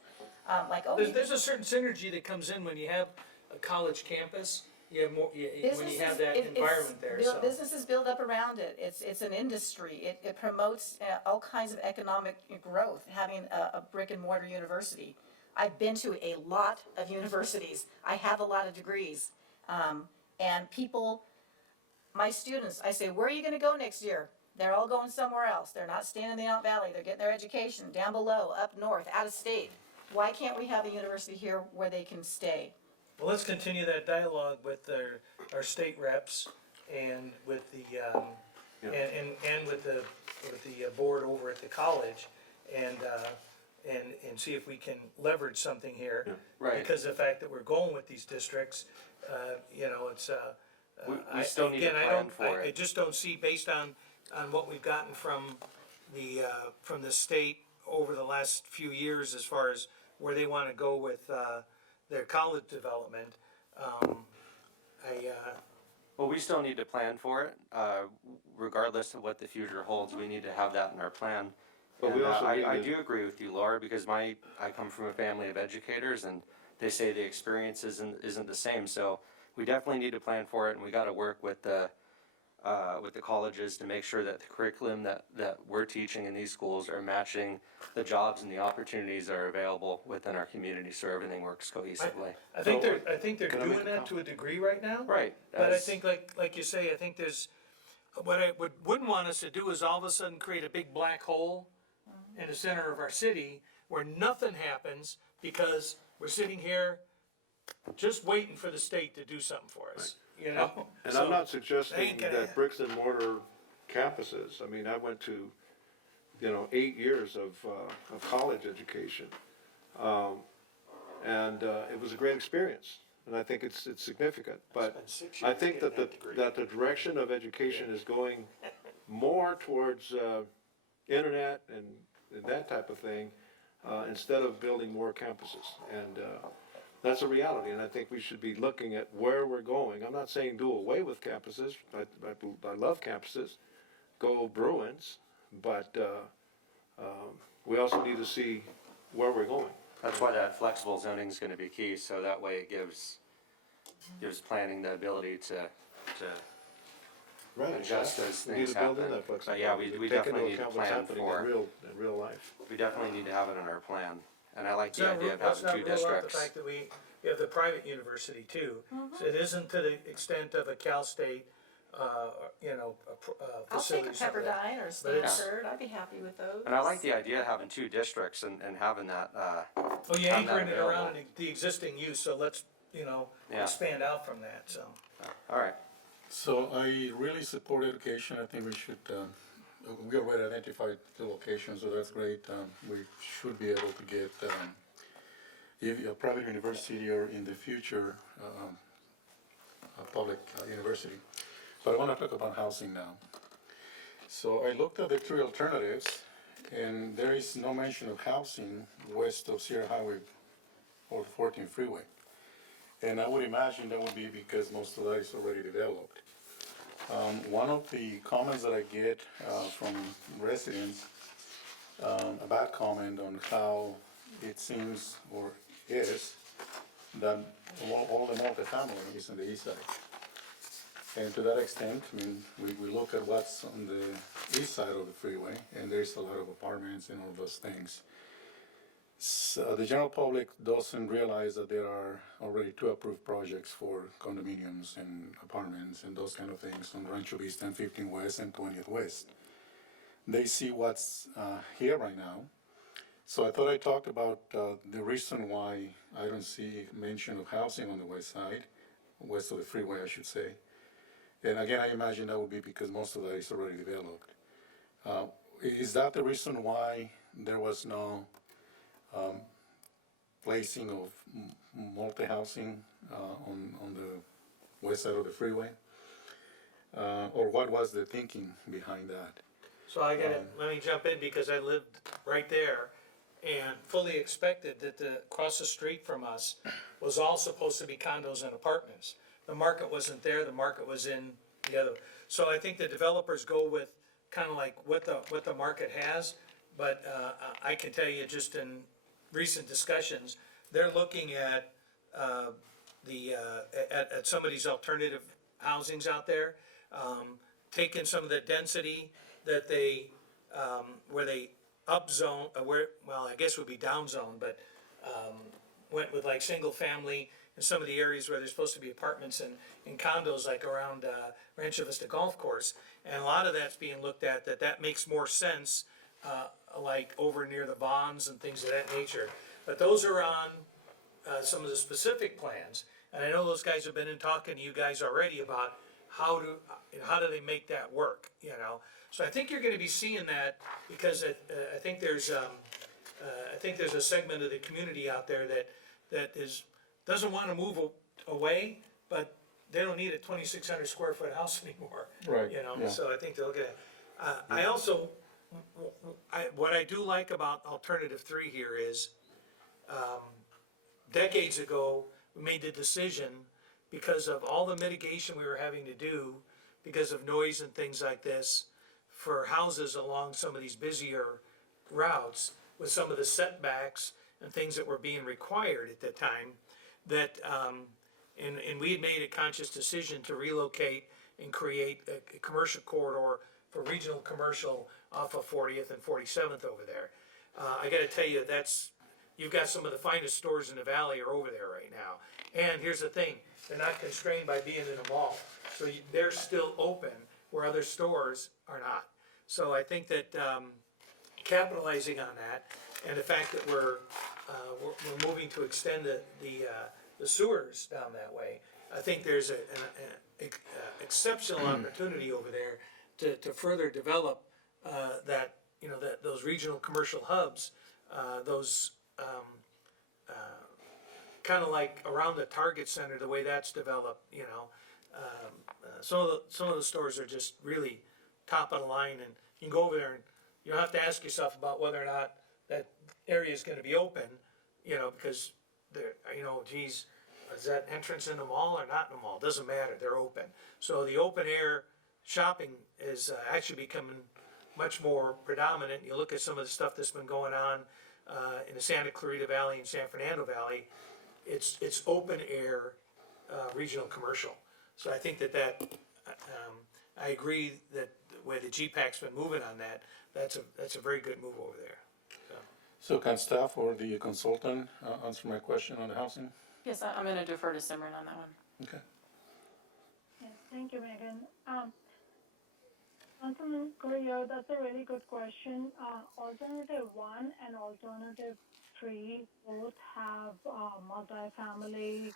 There's a certain synergy that comes in when you have a college campus, you have more, when you have that environment there, so. Businesses build up around it, it's an industry, it promotes all kinds of economic growth, having a brick and mortar university. I've been to a lot of universities, I have a lot of degrees, and people, my students, I say, where are you gonna go next year? They're all going somewhere else, they're not staying in the Antelope Valley, they're getting their education down below, up north, out of state. Why can't we have a university here where they can stay? Well, let's continue that dialogue with our state reps and with the, and with the board over at the college, and see if we can leverage something here. Right. Because of the fact that we're going with these districts, it's, We still need to again, plan for I it. just don't see, based on what we've gotten from the state over the last few years as far as where they wanna go with, their college development, Well, we still need to plan for it, regardless of what the future holds, we need to have that in our plan. But we And, also need I to- do agree with you, Laura, because I come from a family of educators, and they say the experience isn't the same, so we definitely need to plan for it, and we gotta work with the colleges to make sure that the curriculum that we're teaching in these schools are matching the jobs and the opportunities that are available within our community, so everything works cohesively. I think they're Can I make doing a that to a degree right now. Right. But I as- think, like you say, I think there's, what I wouldn't want us to do is all of a sudden create a big black hole in the center of our city where nothing happens because we're sitting here just waiting for the state to do something for us, you know? And So, I'm not that suggesting ain't gonna that happen. bricks and mortar campuses, I mean, I went to, 8 years of college education. It was a great experience, and I think it's significant, but Spent 6 I years think getting that that degree. the direction of education is going more towards, internet and that type of thing, instead of building more campuses, and, that's a reality, and I think we should be looking at where we're going. I'm not saying do away with campuses, I love campuses, go Bruins, but, we also need to see where we're going. That's why that flexible zoning is gonna be key, so that way it gives planning the ability to Right. adjust as We need things to build in happen. that But flexibility. yeah, we Take into definitely need to account what's plan happening for, in real life. we definitely need to have it in our plan. And I like Let's the not idea of let's having not two rule out the districts. fact that we have the private university too. So it isn't to the extent of a Cal State, I'll take a facility. something like that. Pepperdine or But it's- Stanford, I'd be happy with those. And I like the idea of having two districts and having that, Oh, you have that anchoring it available. around the existing use, so let's, Yeah. expand out from that, so. Alright, So I really support education. I think we should, we already identified the location, so that's great. We should be able to get, if a private university or in the future, a public university. But I wanna talk about housing now. So I looked at the three alternatives, and there is no mention of housing west of Sierra Highway or 14 freeway. And I would imagine that would be because most of that is already developed. One of the comments that I get from residents, a bad comment on how it seems or is that all the multifamily is on the east side. And to that extent, I mean, we look at what's on the east side of the freeway, and there's a lot of apartments and all those things. So the general public doesn't realize that there are already 2 approved projects for condominiums and apartments and those kind of things on Rancho Vista and 15 West and 20th West. They see what's here right now. So I thought I talked about the reason why I don't see mention of housing on the west side, west of the freeway, I should say. And again, I imagine that would be because most of that is already developed. Is that the reason why there was no placing of multi-housing on the west side of the freeway? Or what was the thinking behind that? So I gotta, let me jump in because I lived right there and fully expected that across the street from us was all supposed to be condos and apartments. The market wasn't there, the market was in the other. So I think the developers go with kind of like what the market has, but, I can tell you just in recent discussions, they're looking at, at some of these alternative housings out there, taking some of the density that they, where they upzone, well, I guess it would be downzone, but, went with like single family in some of the areas where there's supposed to be apartments and condos like around, Rancho Vista Golf Course. And a lot of that's being looked at, that makes more sense, like over near the Bonds and things of that nature. But those are on, some of the specific plans. And I know those guys have been in talking to you guys already about how do they make that work, So I think you're gonna be seeing that because I think there's a segment of the community out there that doesn't wanna move away, but they don't need a 2,600 square foot house anymore. Right, You know, yeah. so I think they'll get it. I also, what I do like about alternative three here is, decades ago, we made the decision, because of all the mitigation we were having to do, because of noise and things like this, for houses along some of these busier routes, with some of the setbacks and things that were being required at that time, that, and we had made a conscious decision to relocate and create a commercial corridor for regional commercial off of 40th and 47th over there. I gotta tell you, you've got some of the finest stores in the valley are over there right now. And here's the thing, they're not constrained by being in a mall, so they're still open where other stores are not. So I think that, capitalizing on that, and the fact that we're moving to extend the sewers down that way, I think there's an exceptional opportunity over there to further develop, that, you know, those regional commercial hubs, those, kinda like around the Target Center, the way that's developed, you know. Some of the stores are just really top of the line, and you can go over there and you don't have to ask yourself about whether or not that area is gonna be open, you know, because they're, you know, geez, is that entrance in the mall or not in the mall? Doesn't matter, they're open. So the open air shopping is actually becoming much more predominant. You look at some of the stuff that's been going on in the Santa Clarita Valley and San Fernando Valley, it's open air regional commercial. So I think that I agree that the way the GPAC's been moving on that, that's a very good move over there. So can staff or the consultant answer my question on the housing? Yes, I'm gonna defer to Simran on that one. Okay. Yes, thank you, Megan. Councilman Correa, that's a really good question. Alternative 1 and alternative 3 both have multifamily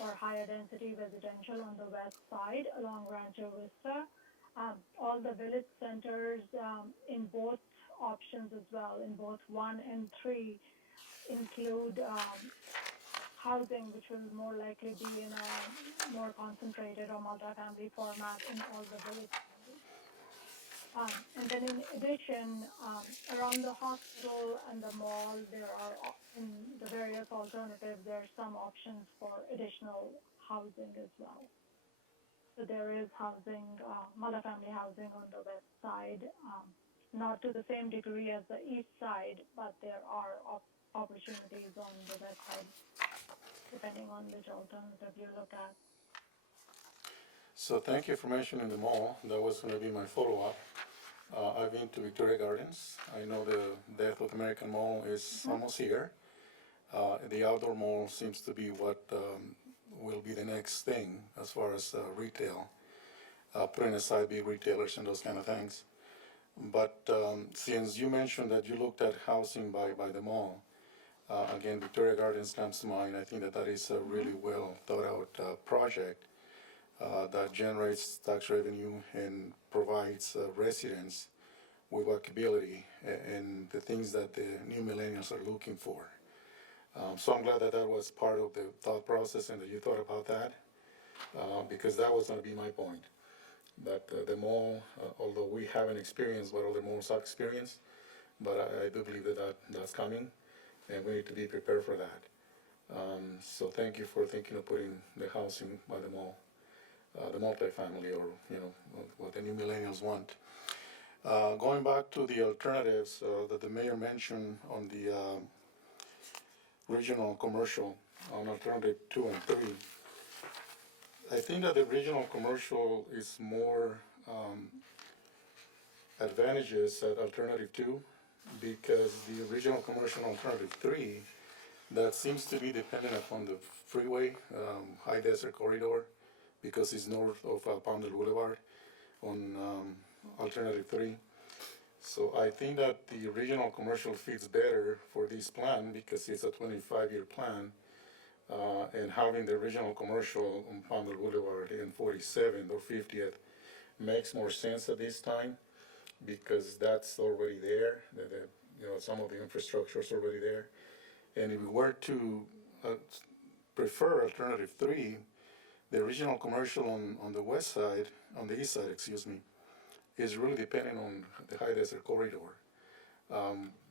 or higher density residential on the west side along Rancho Vista. All the village centers in both options as well, in both 1 and 3, include housing, which will more likely be in a more concentrated or multifamily format in all the village centers. And then in addition, around the hospital and the mall, there are, in the various alternatives, there are some options for additional housing as well. So there is housing, multifamily housing on the west side, not to the same degree as the east side, but there are opportunities on the west side, depending on which alternative you look at. So thank you for mentioning the mall. That was gonna be my follow-up. I've been to Victoria Gardens. I know the Death of American Mall is almost here. The outdoor mall seems to be what will be the next thing as far as retail, putting aside big retailers and those kind of things. But since you mentioned that you looked at housing by the mall, again, Victoria Gardens comes to mind. I think that is a really well thought out project that generates tax revenue and provides residents with walkability and the things that the new millennials are looking for. So I'm glad that was part of the thought process and that you thought about that, because that was going to be my point. That the mall, although we haven't experienced what other malls have experienced, but I do believe that that's coming, and we need to be prepared for that. So thank you for thinking of putting the housing by the mall, the multifamily, or what the new millennials want. Going back to the alternatives that the mayor mentioned on the regional commercial on alternative 2 and 3. I think that the regional commercial is more advantageous at alternative 2 because the regional commercial alternative 3 that seems to be dependent upon the freeway, high desert corridor, because it's north of Palmdale Boulevard on alternative 3. So I think that the regional commercial fits better for this plan because it's a 25-year plan, and having the regional commercial on Palmdale Boulevard and 47th or 50th makes more sense at this time because that's already there. Some of the infrastructure is already there. And if we were to prefer alternative 3, the original commercial on the west side, on the east side, excuse me, is really dependent on the high desert corridor,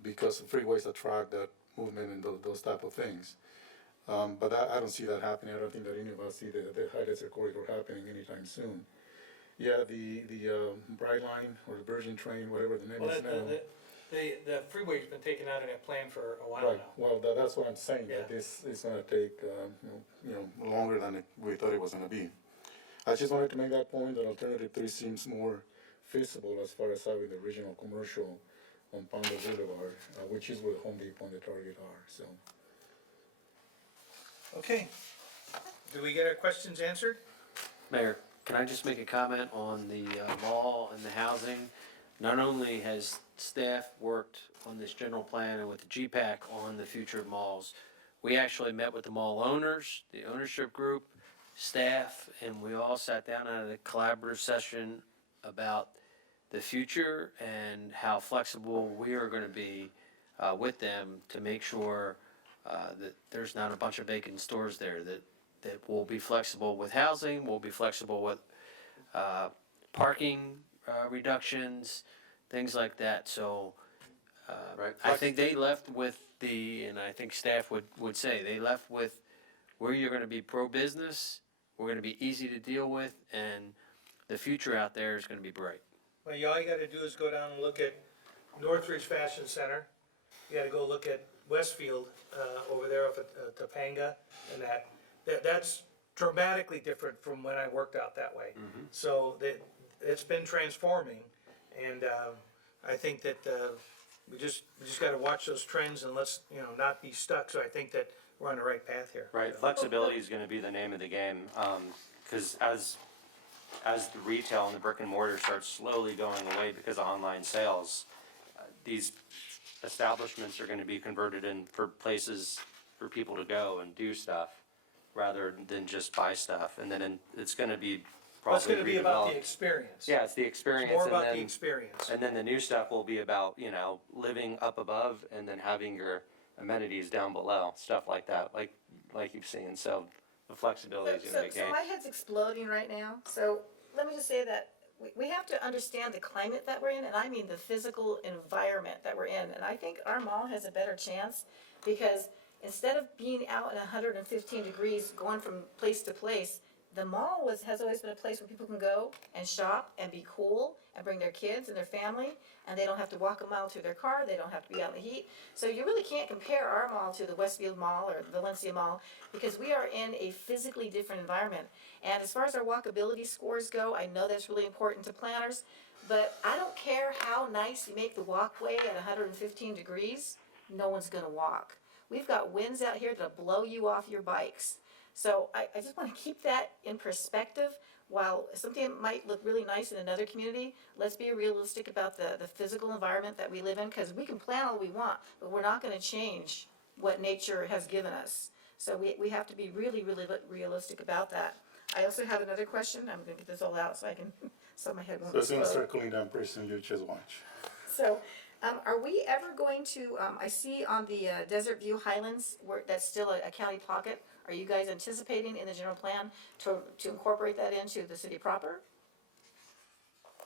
because freeways attract that movement and those type of things. But I don't see that happening. I don't think that any of us see the high desert corridor happening anytime soon. Yeah, the Bright Line or the Virgin Train, whatever the name Well, is now. the freeway's been taken out of that plan for a while Right, now. well, that's what I'm saying, Yeah. that this is gonna take, longer than we thought it was gonna be. I just wanted to make that point, that alternative three seems more feasible as far as having the original commercial on Palmdale Boulevard, which is where the Home Depot and the Target are, so. Okay. Do we get our questions answered? Mayor, can I just make a comment on the mall and the housing? Not only has staff worked on this general plan and with the GPAC on the future of malls, we actually met with the mall owners, the ownership group, staff, and we all sat down at a collaborative session about the future and how flexible we are gonna be with them to make sure that there's not a bunch of vacant stores there, that we'll be flexible with housing, we'll be flexible with parking reductions, things like that. So Right. I think they left with and I think staff would say, they left with where you're gonna be pro-business, we're gonna be easy to deal with, and the future out there is gonna be bright. Well, all you gotta do is go down and look at Northridge Fashion Center. You gotta go look at Westfield, over there up at Topanga, and that's dramatically different from when I worked out that way. So it's been transforming, and, I think that, we just gotta watch those trends and let's, not be stuck, so I think that we're on the right path here. Right, flexibility is gonna be the name of the game, cause as the retail and the brick and mortar starts slowly going away because of online sales, these establishments are gonna be converted in for places for people to go and do stuff, rather than just buy stuff, and then it's gonna be Well, it's probably gonna be about the redeveloped. experience. Yeah, it's the experience, It's more and about the then, experience. and then the new stuff will be about, living up above and then having your amenities down below, stuff like that, like you've seen, so the flexibility is gonna be So gained. my head's exploding right now, so let me just say that we have to understand the climate that we're in, and I mean the physical environment that we're in, and I think our mall has a better chance, because instead of being out in 115 degrees, going from place to place, the mall has always been a place where people can go and shop and be cool and bring their kids and their family, and they don't have to walk a mile to their car, they don't have to be out in the heat. So you really can't compare our mall to the Westfield Mall or the Valencia Mall, because we are in a physically different environment. And as far as our walkability scores go, I know that's really important to planners, but I don't care how nice you make the walkway at 115 degrees, no one's gonna walk. We've got winds out here that'll blow you off your bikes. So I just wanna keep that in perspective. While something might look really nice in another community, let's be realistic about the physical environment that we live in, because we can plan all we want, but we're not gonna change what nature has given us. So we have to be really, really realistic about that. I also have another question, I'm gonna get this all out so I can, so my head won't So it's gonna explode. start cooling down pretty soon, you just watch. So, are we ever going to, I see on the Desert View Highlands, where that's still a county pocket, are you guys anticipating in the general plan to incorporate that into the city proper?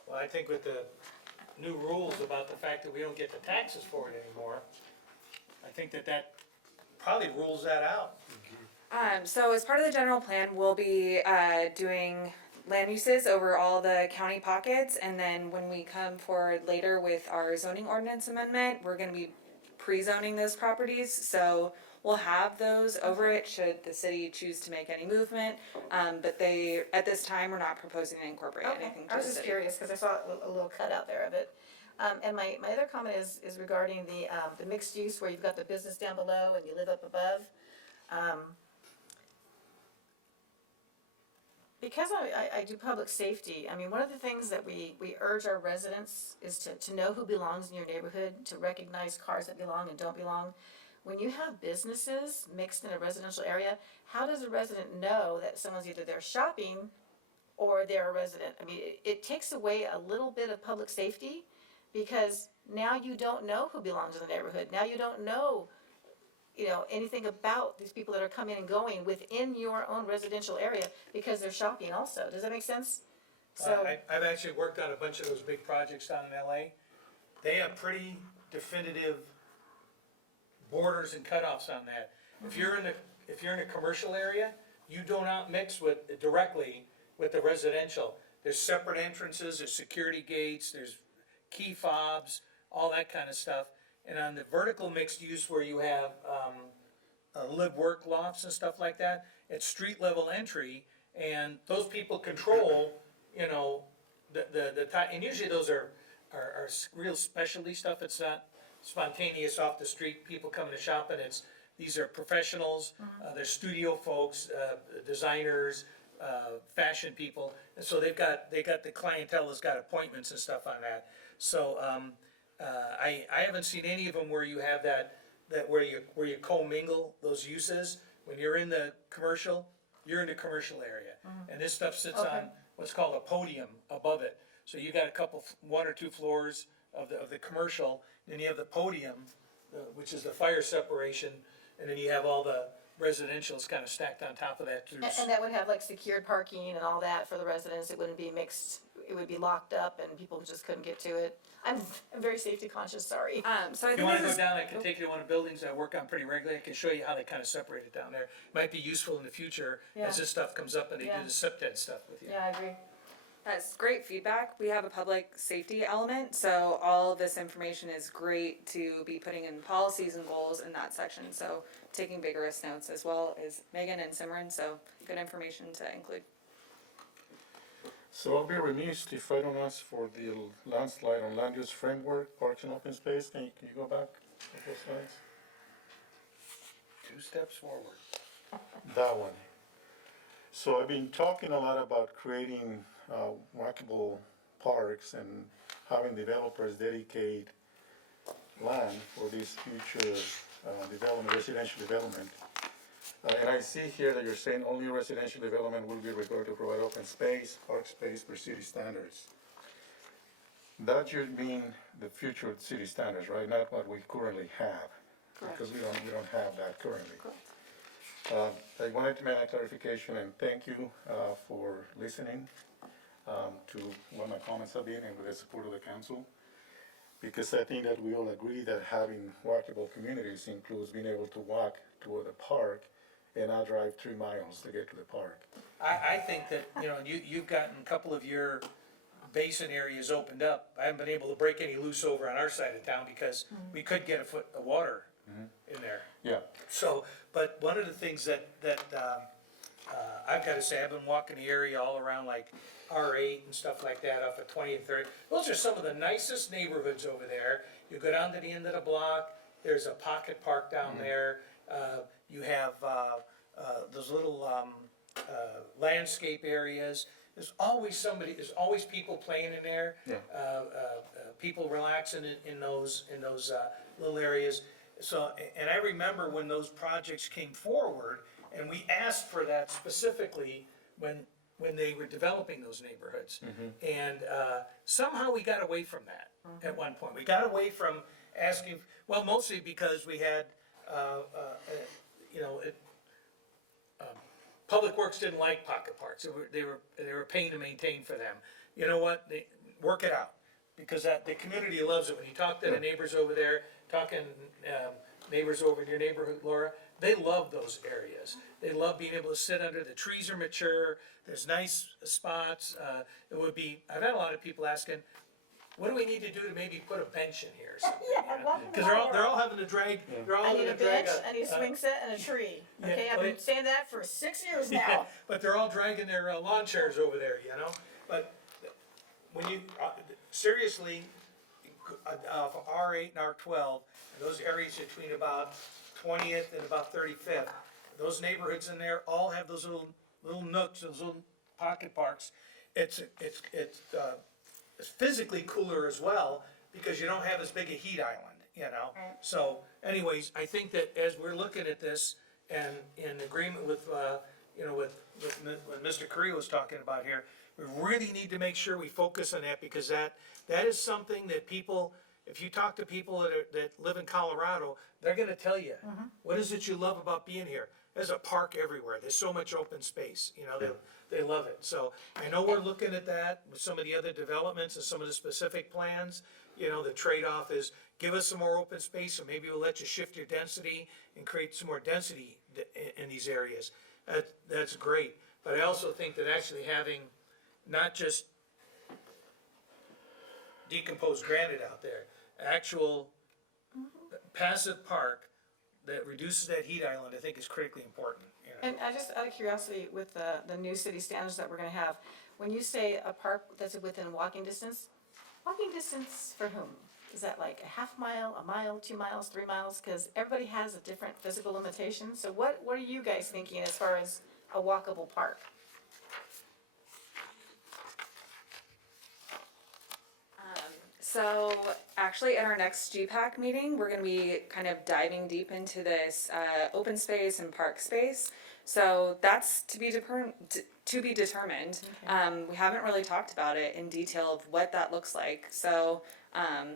Well, I think with the new rules about the fact that we don't get the taxes for it anymore, I think that probably rules that out. So as part of the general plan, we'll be doing land uses over all the county pockets, and then when we come forward later with our zoning ordinance amendment, we're gonna be pre-zoning those properties, so we'll have those over it should the city choose to make any movement, but at this time, we're not proposing to incorporate Okay, anything I to was the just city. curious, cause I saw a little cut out there of it. And my other comment is regarding the mixed use, where you've got the business down below and you live up above. Because I do public safety, I mean, one of the things that we urge our residents is to know who belongs in your neighborhood, to recognize cars that belong and don't belong. When you have businesses mixed in a residential area, how does a resident know that someone's either there shopping or they're a resident? I mean, it takes away a little bit of public safety, because now you don't know who belongs in the neighborhood. Now you don't know you know, anything about these people that are coming and going within your own residential area, because they're shopping also. Does that make sense? So, I've actually worked on a bunch of those big projects down in LA. They have pretty definitive borders and cutoffs on that. If you're in a commercial area, you do not mix directly with the residential. There's separate entrances, there's security gates, there's key fobs, all that kind of stuff. And on the vertical mixed use where you have, live-work lofts and stuff like that, it's street level entry, and those people control, you know, the time, and usually those are real specialty stuff. It's not spontaneous off the street, people coming to shop, and these are professionals, they're studio folks, designers, fashion people, and so they got the clientele has got appointments and stuff on that. So, I haven't seen any of them where you have that where you commingle those uses. When you're in the commercial, you're in the commercial area, and this stuff sits on what's called a podium above it. So you got one or two floors of the commercial, then you have the podium, which is the fire separation, and then you have all the residential's kind of stacked on top of that. and that would have like secured parking and all that for the residents. It wouldn't be mixed, it would be locked up and people just couldn't get to it. I'm very safety conscious, sorry. So I If you think wanna this go is, down, I can take you to one of the buildings I work on pretty regularly, I can show you how they kinda separate it down there. Might be useful in the future, Yeah. as this stuff comes up and they do Yeah. the SIPTED stuff with you. Yeah, I agree. that's great feedback. We have a public safety element, so all of this information is great to be putting in policies and goals in that section. So taking vigorous notes, as well as Megan and Simran, so good information to include. So I'll be remiss if I don't ask for the landslide on land use framework, parks and open space. Can you go back a couple slides? 2 steps forward. That one. So I've been talking a lot about creating walkable parks and having developers dedicate land for this future development, residential development. And I see here that you're saying only residential development will be required to provide open space, park space for city standards. That should mean the future city standards, right? Not what we currently have. Correct. Because we don't have that currently. I wanted to make a clarification and thank you for listening to what my comments have been and with the support of the council. Because I think that we all agree that having walkable communities includes being able to walk to the park and not drive 3 miles to get to the park. I think that, you know, you've gotten a couple of your basin areas opened up. I haven't been able to break any loose over on our side of town because we could get a foot of water in there. Yeah. So, but one of the things that I've gotta say, I've been walking the area all around like R8 and stuff like that off of 20 and 30. Those are some of the nicest neighborhoods over there. You go down to the end of the block, there's a pocket park down there. You have those little landscape areas. There's always people playing in there. Yeah. People relaxing in those little areas. So, and I remember when those projects came forward, and we asked for that specifically when they were developing those neighborhoods. And somehow we got away from that at one point. We got away from asking, well, mostly because we had, Public Works didn't like pocket parks. They were a pain to maintain for them. You know what? They work it out, because the community loves it. When you talk to the neighbors over there, neighbors over in your neighborhood, Laura, they love those areas. They love being able to sit under, the trees are mature, there's nice spots. I've had a lot of people asking, what do we need to do to maybe put a bench in here or something? Because they're all having to drag, I need a bench, I need a swing set and a tree. Okay, I've been saying that for 6 years now. But they're all dragging their lawn chairs over there, you know? But when you, seriously, R8 and R12, those areas between about 20th and about 35th, those neighborhoods in there all have those little nooks, those little pocket parks. It's physically cooler as well, because you don't have as big a heat island, you know? So anyways, I think that as we're looking at this, and in agreement with, what Mr. Correa was talking about here, we really need to make sure we focus on that, because that is something that people, if you talk to people that live in Colorado, they're gonna tell you, what is it you love about being here? There's a park everywhere, there's so much open space, you know, they love it. So I know we're looking at that with some of the other developments and some of the specific plans. You know, the trade-off is give us some more open space and maybe we'll let you shift your density and create some more density in these areas. That's great, but I also think that actually having not just decomposed granite out there, actual passive park that reduces that heat island, I think is critically important, you know. And I just, out of curiosity, with the new city standards that we're gonna have, when you say a park that's within walking distance for whom? Is that like a half mile, a mile, 2 miles, 3 miles? Cause everybody has a different physical limitation, so what are you guys thinking as far as a walkable park? So actually at our next GPAC meeting, we're gonna be kind of diving deep into this open space and park space. So that's to be determined. We haven't really talked about it in detail of what that looks like. So I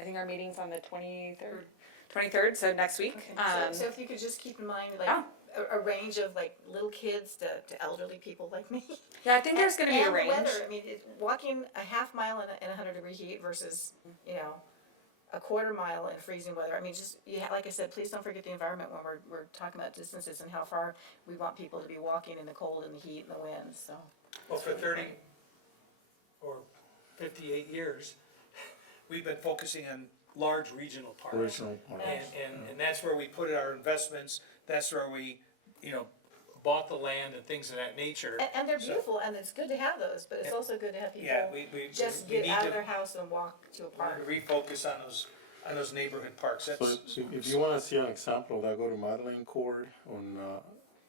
think our meeting's on the 23rd, so next week. So if you could just keep in mind, like, Oh. a range of like little kids to elderly people like me. Yeah, I think there's gonna be a And the range. weather, I mean, walking a half mile in 100-degree heat versus, you know, a quarter mile in freezing weather. I mean, just, like I said, please don't forget the environment when we're talking about distances and how far we want people to be walking in the cold and the heat and the wind, so. Well, for 30 or 58 years, we've been focusing on large regional parks. Original part. And that's where we put our investments, that's where we, you know, bought the land and things of that nature. And they're So- beautiful, and it's good to have those, but it's Yeah. also good to have Yeah, people we just we get need out to, of their house and walk to a we park. need to refocus on those neighborhood parks, So that's, if you wanna see an example of that, go to Madeleine Court on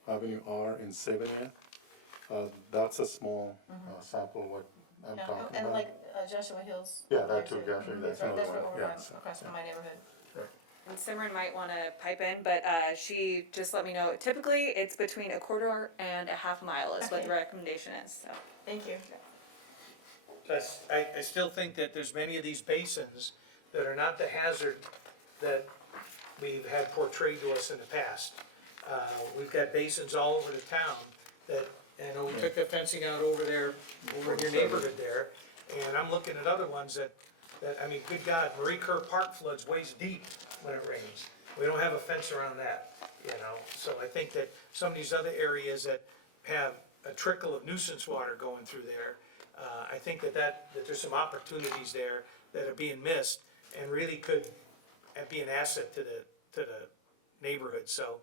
Avenue R in 70th. That's a small sample of what I'm Yeah, talking and about. like Joshua Hills. Yeah, over that there too, too. Joshua, Mhm. that's right, another right one, over yeah, on- so, across from my neighborhood. And Simran might want to pipe in, but she just let me know, typically it's between a quarter and a half mile is what the Okay. recommendation is, so. Thank you. I still think that there's many of these basins that are not the hazard that we've had portrayed to us in the past. We've got basins all over the town that, I know we took the fencing out over there, over in your neighborhood there, and I'm looking at other ones that, I mean, good God, Marie Kerr Park floods waist deep when it rains. We don't have a fence around that, you know, so I think that some of these other areas that have a trickle of nuisance water going through there, I think that there's some opportunities there that are being missed and really could be an asset to the neighborhood, so,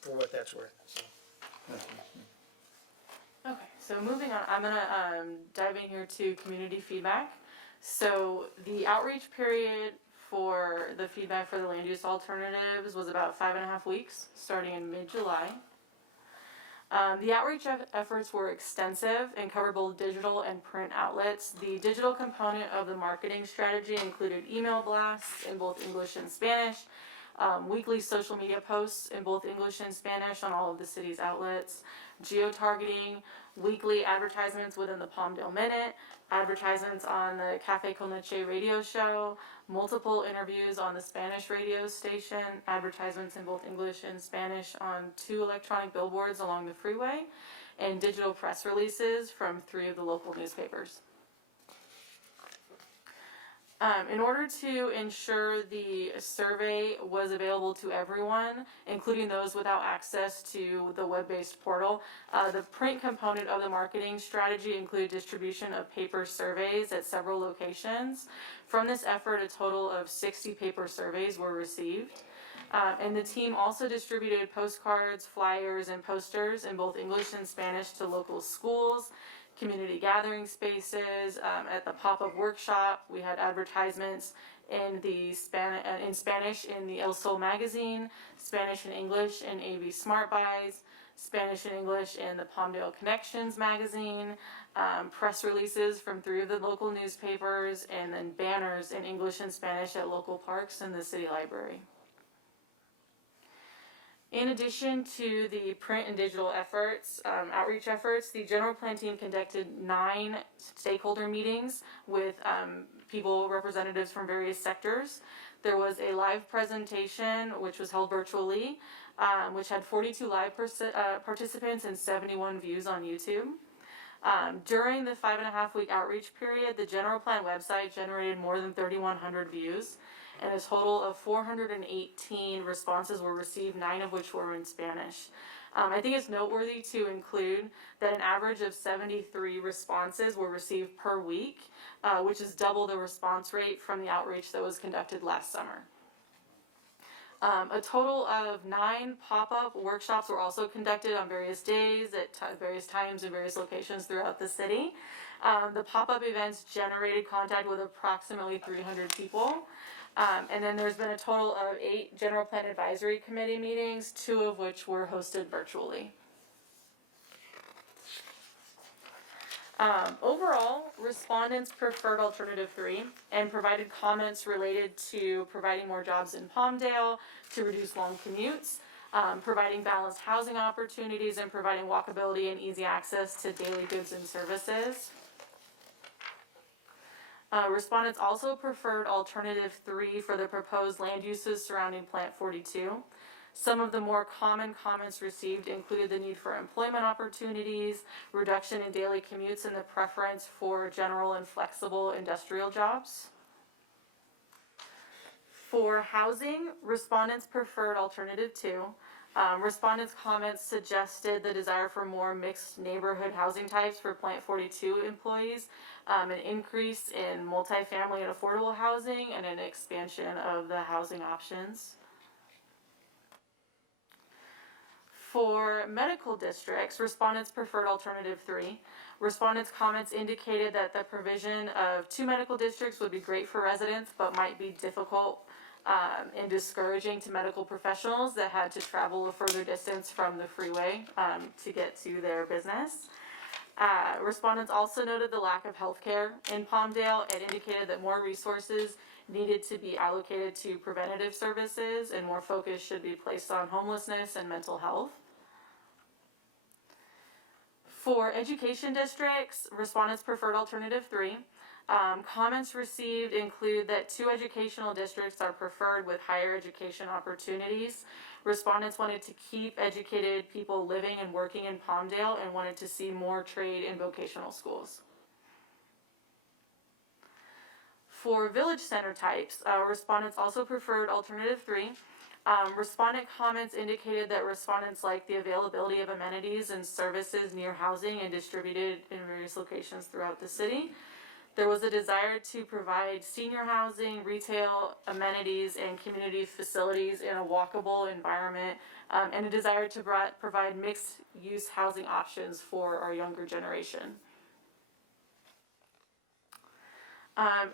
for what that's worth, so. Okay, so moving on, I'm gonna dive in here to community feedback. So the outreach period for the feedback for the land use alternatives was about 5.5 weeks, starting in mid-July. The outreach efforts were extensive and covered both digital and print outlets. The digital component of the marketing strategy included email blasts in both English and Spanish, weekly social media posts in both English and Spanish on all of the city's outlets, geo-targeting, weekly advertisements within the Palmdale Minute, advertisements on the Cafe Con Leche radio show, multiple interviews on the Spanish radio station, advertisements in both English and Spanish on 2 electronic billboards along the freeway, and digital press releases from 3 of the local newspapers. In order to ensure the survey was available to everyone, including those without access to the web-based portal, the print component of the marketing strategy included distribution of paper surveys at several locations. From this effort, a total of 60 paper surveys were received. And the team also distributed postcards, flyers, and posters in both English and Spanish to local schools, community gathering spaces, at the pop-up workshop. We had advertisements in in Spanish in the El Sol magazine, Spanish and English in AV Smart Buys, Spanish and English in the Palmdale Connections magazine, press releases from 3 of the local newspapers, and then banners in English and Spanish at local parks and the city library. In addition to the print and digital efforts, outreach efforts, the general plan team conducted 9 stakeholder meetings with people, representatives from various sectors. There was a live presentation, which was held virtually, which had 42 live participants and 71 views on YouTube. During the 5.5-week outreach period, the general plan website generated more than 3,100 views, and a total of 418 responses were received, 9 of which were in Spanish. I think it's noteworthy to include that an average of 73 responses were received per week, which is double the response rate from the outreach that was conducted last summer. A total of 9 pop-up workshops were also conducted on various days at various times in various locations throughout the city. The pop-up events generated contact with approximately 300 people. And then there's been a total of 8 general plan advisory committee meetings, 2 of which were hosted virtually. Overall, respondents preferred alternative 3 and provided comments related to providing more jobs in Palmdale, to reduce long commutes, providing balanced housing opportunities, and providing walkability and easy access to daily goods and services. Respondents also preferred alternative 3 for the proposed land uses surrounding Plant 42. Some of the more common comments received included the need for employment opportunities, reduction in daily commutes, and the preference for general and flexible industrial jobs. For housing, respondents preferred alternative 2. Respondents' comments suggested the desire for more mixed neighborhood housing types for Plant 42 employees, an increase in multifamily and affordable housing, and an expansion of the housing options. For medical districts, respondents preferred alternative 3. Respondents' comments indicated that the provision of 2 medical districts would be great for residents, but might be difficult and discouraging to medical professionals that had to travel a further distance from the freeway to get to their business. Respondents also noted the lack of healthcare in Palmdale and indicated that more resources needed to be allocated to preventative services and more focus should be placed on homelessness and mental health. For education districts, respondents preferred alternative 3. Comments received include that 2 educational districts are preferred with higher education opportunities. Respondents wanted to keep educated people living and working in Palmdale and wanted to see more trade and vocational schools. For village center types, respondents also preferred alternative 3. Respondent comments indicated that respondents liked the availability of amenities and services near housing and distributed in various locations throughout the city. There was a desire to provide senior housing, retail, amenities, and community facilities in a walkable environment, and a desire to provide mixed-use housing options for our younger generation.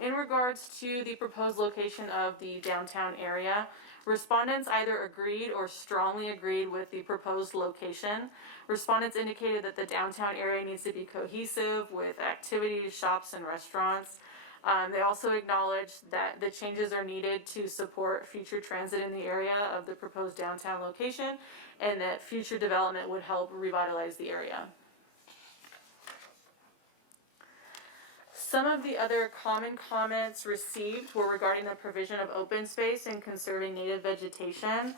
In regards to the proposed location of the downtown area, respondents either agreed or strongly agreed with the proposed location. Respondents indicated that the downtown area needs to be cohesive with activities, shops, and restaurants. They also acknowledged that the changes are needed to support future transit in the area of the proposed downtown location, and that future development would help revitalize the area. Some of the other common comments received were regarding the provision of open space and conserving native vegetation,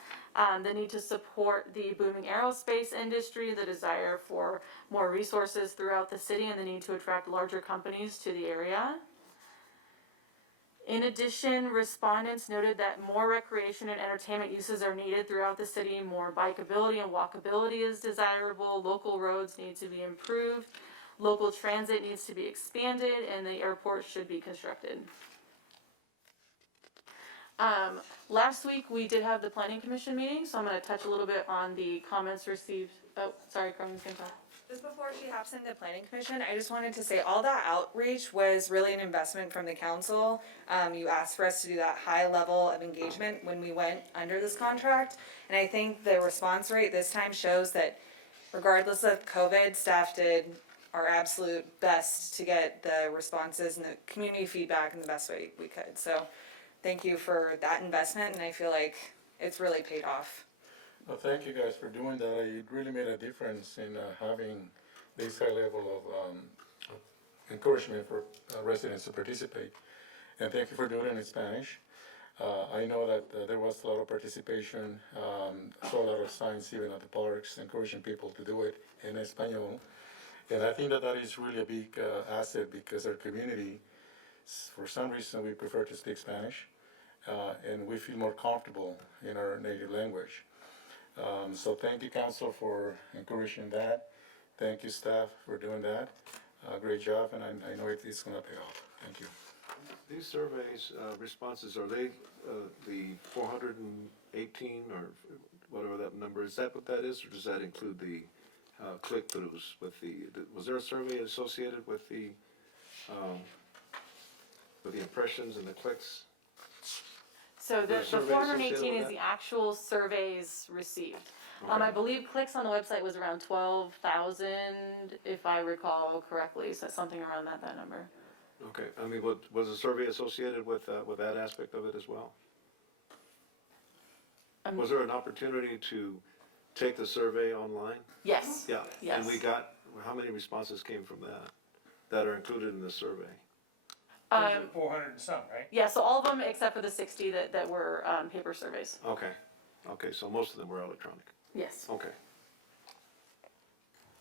the need to support the booming aerospace industry, the desire for more resources throughout the city, and the need to attract larger companies to the area. In addition, respondents noted that more recreation and entertainment uses are needed throughout the city, more bikeability and walkability is desirable, local roads need to be improved, local transit needs to be expanded, and the airport should be constructed. Last week we did have the planning commission meeting, so I'm going to touch a little bit on the comments received. Oh, sorry, Carmen's going to talk. Just before she hops into planning commission, I just wanted to say all that outreach was really an investment from the council. You asked for us to do that high level of engagement when we went under this contract, and I think the response rate this time shows that regardless of COVID, staff did our absolute best to get the responses and the community feedback in the best way we could. So thank you for that investment, and I feel like it's really paid off. Well, thank you guys for doing that. It really made a difference in having this high level of encouragement for residents to participate. And thank you for doing it in Spanish. I know that there was a lot of participation, saw a lot of signs even at the parks encouraging people to do it in Espanol. And I think that that is really a big asset because our community, for some reason, we prefer to speak Spanish, and we feel more comfortable in our native language. So thank you, council, for encouraging that. Thank you, staff, for doing that. Great job, and I know it's gonna pay off. Thank you. These surveys, responses, are they, the 418 or whatever that number, is that what that is, or does that include the, click-throughs with was there a survey associated with the impressions and the clicks? So the There's surveys 418 associated is with the actual surveys received. Okay. I believe clicks on the website was around 12,000, if I recall correctly, so something around that number. Okay, I mean, was the survey associated with that aspect of it as well? Was there an opportunity to take the survey online? Yes. Yeah, Yes. and we got, how many responses came from that are included in the survey? 400 and some, right? Yeah, so all of them except for the 60 that were paper surveys. Okay, so most of them were electronic, Yes. okay.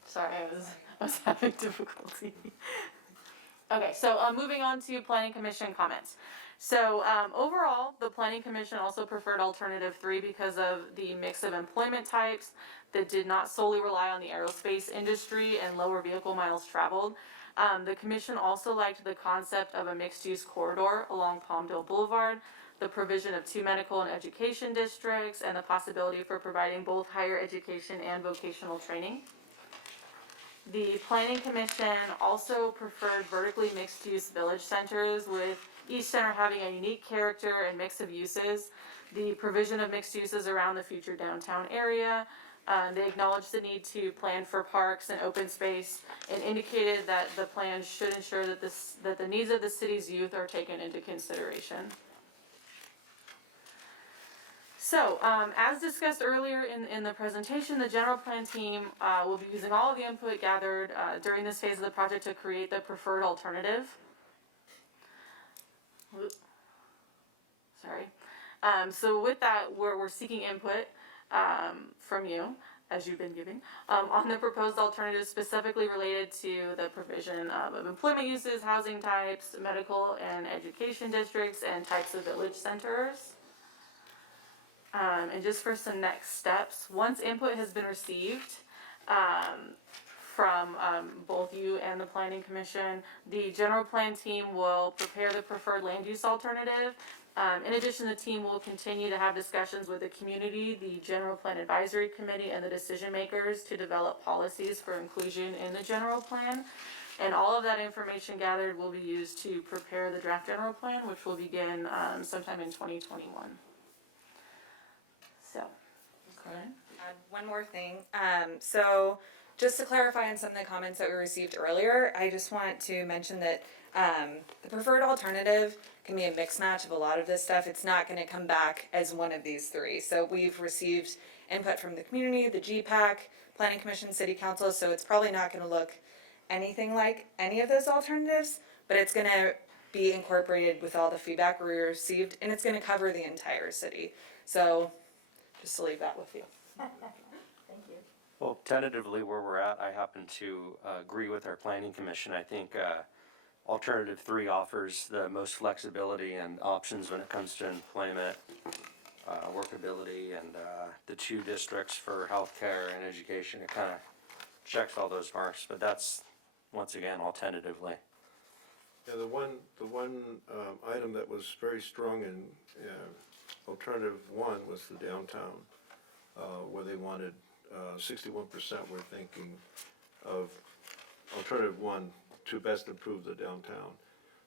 Sorry, I was having difficulty. Okay, so moving on to planning commission comments. So overall, the planning commission also preferred alternative 3 because of the mix of employment types that did not solely rely on the aerospace industry and lower vehicle miles traveled. The commission also liked the concept of a mixed-use corridor along Palmdale Boulevard, the provision of 2 medical and education districts, and the possibility for providing both higher education and vocational training. The planning commission also preferred vertically mixed-use village centers, with each center having a unique character and mix of uses. The provision of mixed uses around the future downtown area. They acknowledged the need to plan for parks and open space, and indicated that the plan should ensure that the needs of the city's youth are taken into consideration. So, as discussed earlier in the presentation, the general plan team will be using all of the input gathered during this phase of the project to create the preferred alternative. Sorry. So with that, we're seeking input from you, as you've been giving, on the proposed alternatives specifically related to the provision of employment uses, housing types, medical and education districts, and types of village centers. And just for some next steps, once input has been received from both you and the planning commission, the general plan team will prepare the preferred land use alternative. In addition, the team will continue to have discussions with the community, the general plan advisory committee, and the decision makers to develop policies for inclusion in the general plan. And all of that information gathered will be used to prepare the draft general plan, which will begin sometime in 2021. So, okay. Add one more thing. So just to clarify on some of the comments that we received earlier, I just want to mention that the preferred alternative can be a mix match of a lot of this stuff. It's not going to come back as one of these 3. So we've received input from the community, the GPAC, Planning Commission, City Council, so it's probably not going to look anything like any of those alternatives, but it's going to be incorporated with all the feedback we received, and it's going to cover the entire city. So just to leave that with you. Thank you. Well, tentatively where we're at, I happen to agree with our planning commission. I think alternative 3 offers the most flexibility and options when it comes to employment, workability, and the 2 districts for healthcare and education. It kind of checks all those marks, but that's, once again, all tentatively. Yeah, the one item that was very strong in alternative 1 was the downtown, where they wanted 61% were thinking of alternative 1 to best improve the downtown.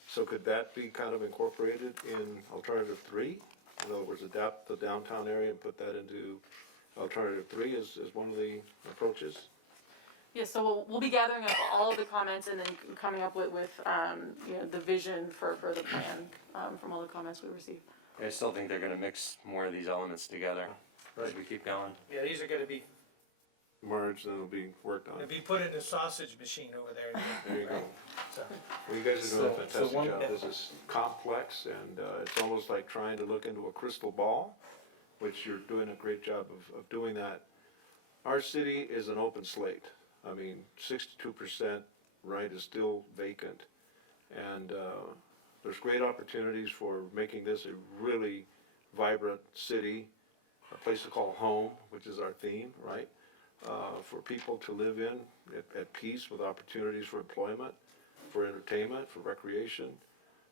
So could that be kind of incorporated in alternative 3? In other words, adapt the downtown area and put that into alternative 3 as one of the approaches? Yeah, so we'll be gathering up all of the comments and then coming up with the vision for the plan from all the comments we received. I still think they're gonna mix more of these elements together. as we keep going. Yeah, these are gonna be, Merged and it'll be worked on. it'll be put in the sausage machine over there. There you go. So, Well, you guys are doing a So fantastic one- job. This is complex and, it's almost like trying to look into a crystal ball, which you're doing a great job of doing that. Our city is an open slate. I mean, 62%, right, is still vacant. And, there's great opportunities for making this a really vibrant city, a place to call home, which is our theme, right? For people to live in at peace with opportunities for employment, for entertainment, for recreation,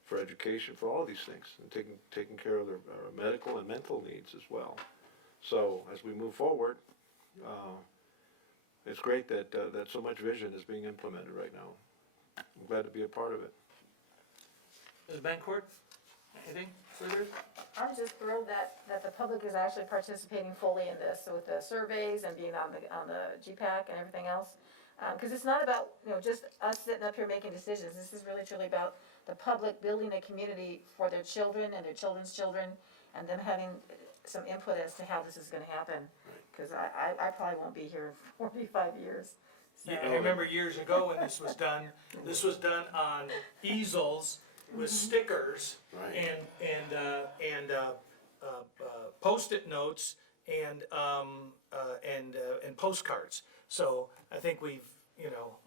for education, for all of these things, and taking care of their medical and mental needs as well. So as we move forward, it's great that so much vision is being implemented right now. I'm glad to be a part of it. Ms. Bancourt, anything further? I'm just thrilled that the public is actually participating fully in this, so with the surveys and being on the GPAC and everything else. Cause it's not about, just us sitting up here making decisions, this is really truly about the public building a community for their children and their children's children, and them having some input as to how this is gonna happen. Cause I probably won't be here in 45 years, so. Yeah, I remember years ago when this was done on easels with stickers Right. and Post-it notes and postcards. So I think we've,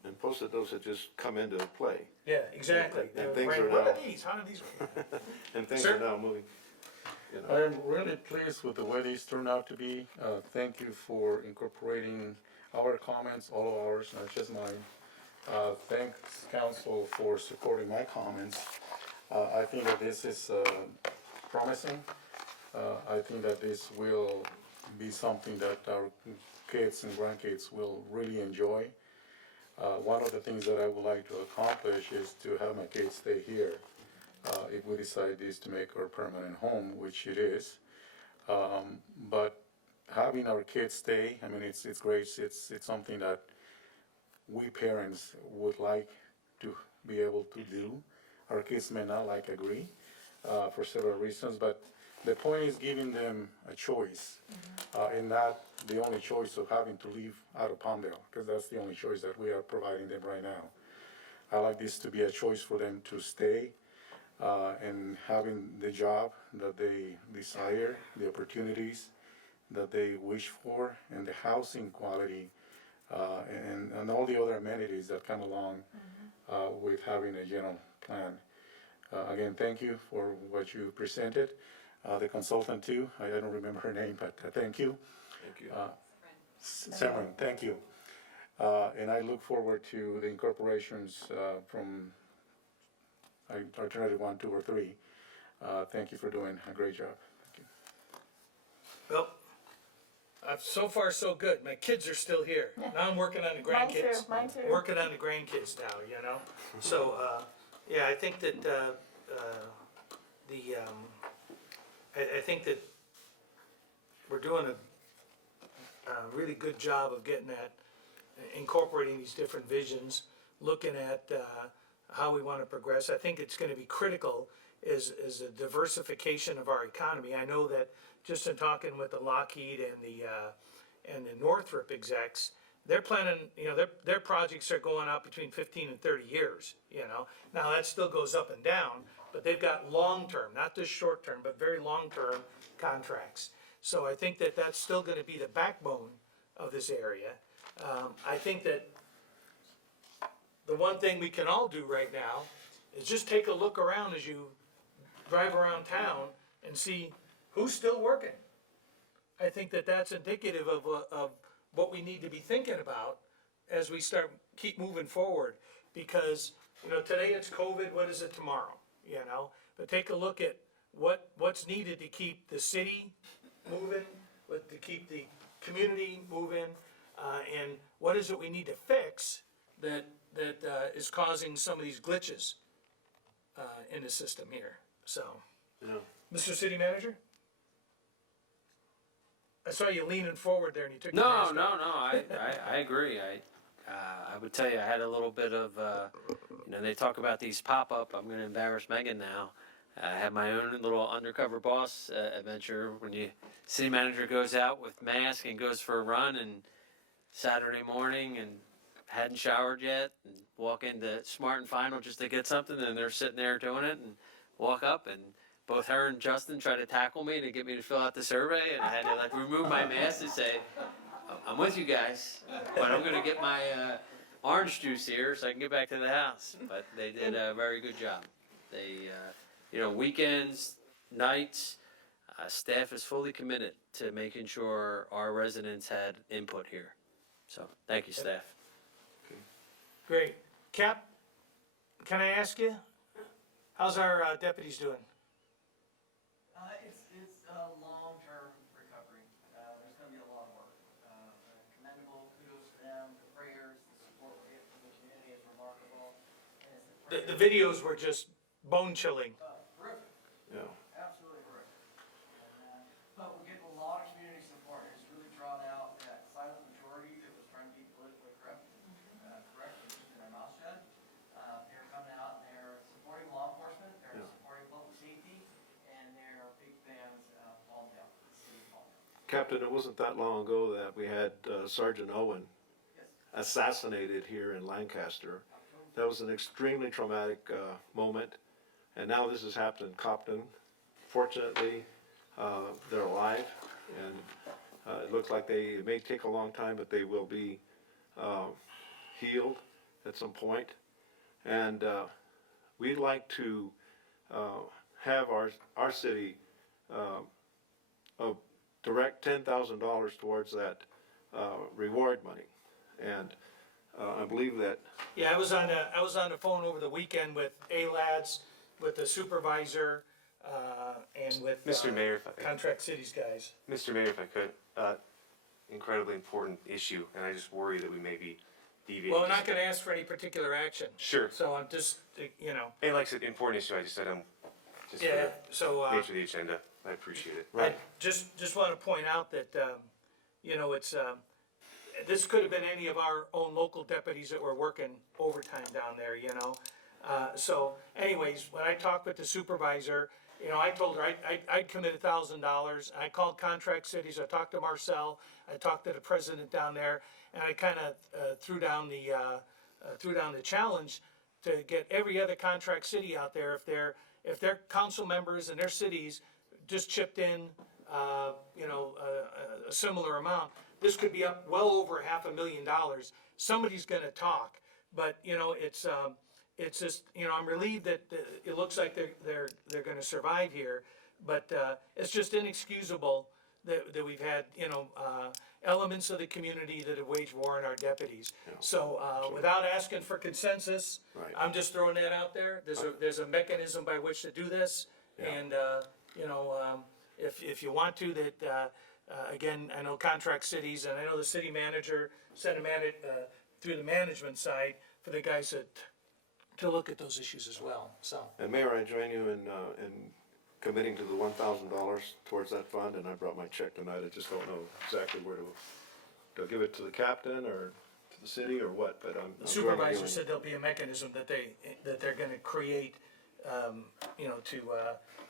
And Post-it notes have just come into play. yeah, exactly. And They were things brain- are What now- are these? How do these work? And things Sir? are now moving, I am really pleased with the way these turned out to be. Thank you for incorporating our comments, all of ours, not just mine. Thanks, council, for supporting my comments. I think that this is promising. I think that this will be something that our kids and grandkids will really enjoy. One of the things that I would like to accomplish is to have my kids stay here. If we decide this to make our permanent home, which it is. But having our kids stay, I mean, it's great, it's something that we parents would like to be able to do. Our kids may not agree, for several reasons, but the point is giving them a choice, and not the only choice of having to leave out of Palmdale, because that's the only choice that we are providing them right now. I like this to be a choice for them to stay, and having the job that they desire, the opportunities that they wish for, and the housing quality, and all the other amenities that come along with having a general plan. Again, thank you for what you presented. The consultant too, I don't remember her name, but thank you. thank you. Simon, thank you. And I look forward to the incorporations from alternative 1, 2, or 3. Thank you for doing a great job. Thank you. Well, so far so good. My kids are still here. Now I'm working on the Mine too, grandkids. mine too. Working on the grandkids now, So, yeah, I think that, I think that we're doing a really good job of getting that, incorporating these different visions, looking at, how we wanna progress. I think it's gonna be critical is a diversification of our economy. I know that just in talking with the Lockheed and the Northrop execs, they're planning, their projects are going out between 15 and 30 years, Now, that still goes up and down, but they've got long-term, not just short-term, but very long-term contracts. So I think that that's still gonna be the backbone of this area. I think that the one thing we can all do right now is just take a look around as you drive around town and see who's still working. I think that that's indicative of what we need to be thinking about as we keep moving forward. Because, today it's COVID, what is it tomorrow, But take a look at what's needed to keep the city moving, to keep the community moving, and what is it we need to fix that is causing some of these glitches in the system here, so. Yeah. Mr. City Manager? I saw you leaning forward there and you took your No, mask no, off. no, I agree. I would tell you, I had a little bit of, they talk about these pop-up, I'm gonna embarrass Megan now. I have my own little undercover boss adventure when you city manager goes out with mask and goes for a run and Saturday morning and hadn't showered yet and walk into Smart and Final just to get something and they're sitting there doing it and walk up and both her and Justin try to tackle me to get me to fill out the survey and I had to like remove my mask and say, I'm with you guys, but I'm gonna get my orange juice here so I can get back to the house. But they did a very good job. They, weekends, nights, staff is fully committed to making sure our residents had input here. So, thank you, staff. Great. Cap, can I ask you, how's our deputies doing? It's a long-term recovery. There's gonna be a lot of work. Commendable, kudos to them, the prayers, the support we get from the community is remarkable. And it's The videos were just bone chilling. Terrific, Yeah. absolutely terrific. But we're getting a lot of community support. It's really drawn out that silent majority that was trying to be politically correct, and keeping their mouth shut. They're coming out and they're supporting law enforcement, they're supporting public safety, and they're big fans of Palmdale, the city of Palmdale. Captain, it wasn't that long ago that we had Sergeant Owen assassinated here in Lancaster. That was an extremely traumatic moment, and now this has happened in Compton. Fortunately, they're alive, and it looks like it may take a long time, but they will be healed at some point. And we'd like to have our city direct $10,000 towards that reward money. And I believe that. Yeah, I was on the phone over the weekend with A-Lads, with the supervisor, and with Mr. Mayor, if I- Contract Cities guys. Mr. Mayor, if I could, incredibly important issue, and I just worry that we may be deviating. Well, I'm not gonna ask for any particular action. Sure. So I'm just, And like I said, important issue, I just said, just for yeah, the so, nature of the agenda, I appreciate it. I just wanna point out that, it's, this could have been any of our own local deputies that were working overtime down there, So anyways, when I talked with the supervisor, I told her I'd commit $1,000. I called Contract Cities, I talked to Marcel, I talked to the president down there, and I kinda, threw down the challenge to get every other contract city out there, if their council members and their cities just chipped in, a similar amount, this could be up well over $500,000. Somebody's gonna talk, but, it's just, I'm relieved that it looks like they're gonna survive here, but, it's just inexcusable that we've had, elements of the community that have waged war on our deputies. So, without asking for consensus, Right. I'm just throwing that out there. There's a mechanism by which to do this, and, if you want to, that, again, I know Contract Cities, and I know the city manager sent through the management side for the guys to look at those issues as well, so. And Mayor, I join you in committing to the $1,000 towards that fund, and I brought my check tonight. I just don't know exactly where to give it to the captain or to the city or what, but I'm. The supervisor said there'll be a mechanism that they're gonna create,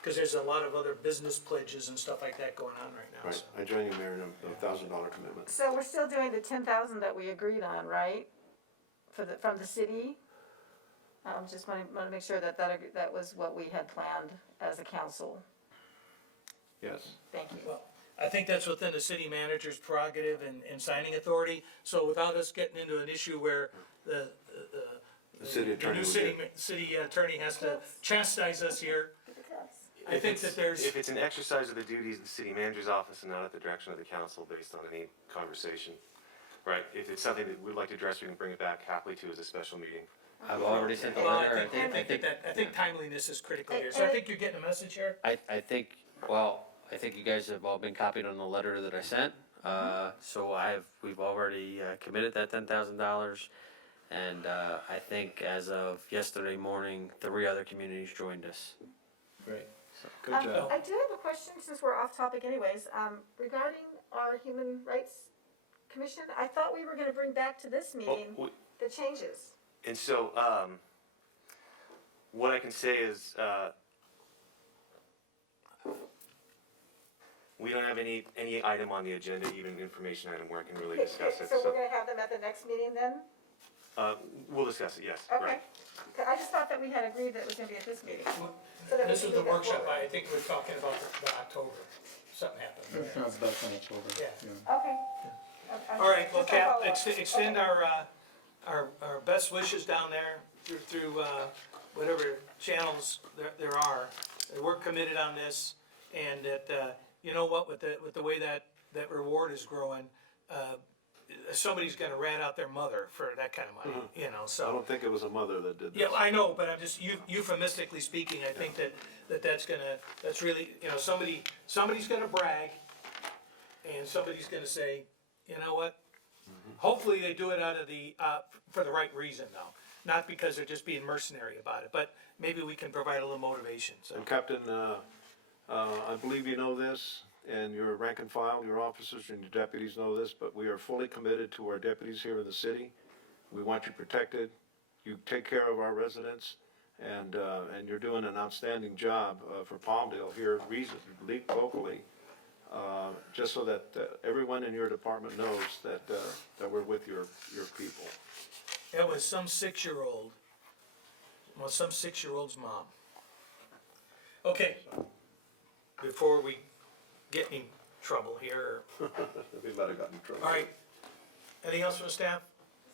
cause there's a lot of other business pledges and stuff like that going on right now, Right, so. I join you, Mayor, in a $1,000 commitment. So we're still doing the 10,000 that we agreed on, right? From the city? Just wanna make sure that was what we had planned as a council. Yes. Thank you. Well, I think that's within the city manager's prerogative and signing authority, so without us getting into an issue where the city attorney new would city attorney has to chastise us here, I think that there's. If it's an exercise of the duties of the city manager's office and not at the direction of the council based on any conversation, right, if it's something that we'd like to address, we can bring it back happily to as a special meeting. I've already sent the Well, letter. I think timeliness is critical here, so I think you're getting a message here. I think you guys have all been copied on the letter that I sent. So we've already committed that $10,000. And I think as of yesterday morning, 3 other communities joined us. Great. Good job. I do have a question, since we're off topic anyways, regarding our Human Rights Commission. I thought we were gonna bring back to this meeting the changes. And so, what I can say is, We don't have any item on the agenda, even information item where I can really discuss it, So we're so, gonna have them at the next meeting then? we'll discuss it, yes, Okay. right. I just thought that we had agreed that it was gonna be at this meeting. So that we This could is the move that workshop, forward. I think we're talking about the October, something happened. That's back in October. Yeah. Okay. All right, well, Just a Cap, follow-up. extend our best wishes down there through whatever channels there are. We're committed on this, and that, you know what, with the way that reward is growing, somebody's gonna rat out their mother for that kind of money, you know, I so. don't think it was a mother that did this. Yeah, I know, but I'm just euphemistically speaking, I think that's really, you know, somebody's gonna brag, and somebody's gonna say, you know what? Hopefully they do it out of for the right reason though, not because they're just being mercenary about it, but maybe we can provide a little motivation, so. And Captain, I believe you know this, and your rank and file, your officers and your deputies know this, but we are fully committed to our deputies here in the city. We want you protected, you take care of our residents, and you're doing an outstanding job for Palmdale here reasonably, locally, just so that everyone in your department knows that we're with your people. It was some six-year-old's mom. Okay, before we get any trouble here, We might have gotten in trouble. all right, anything else from the staff?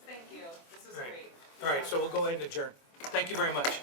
Thank you, this is Right. great. All right, so we'll go ahead and adjourn. Thank you very much.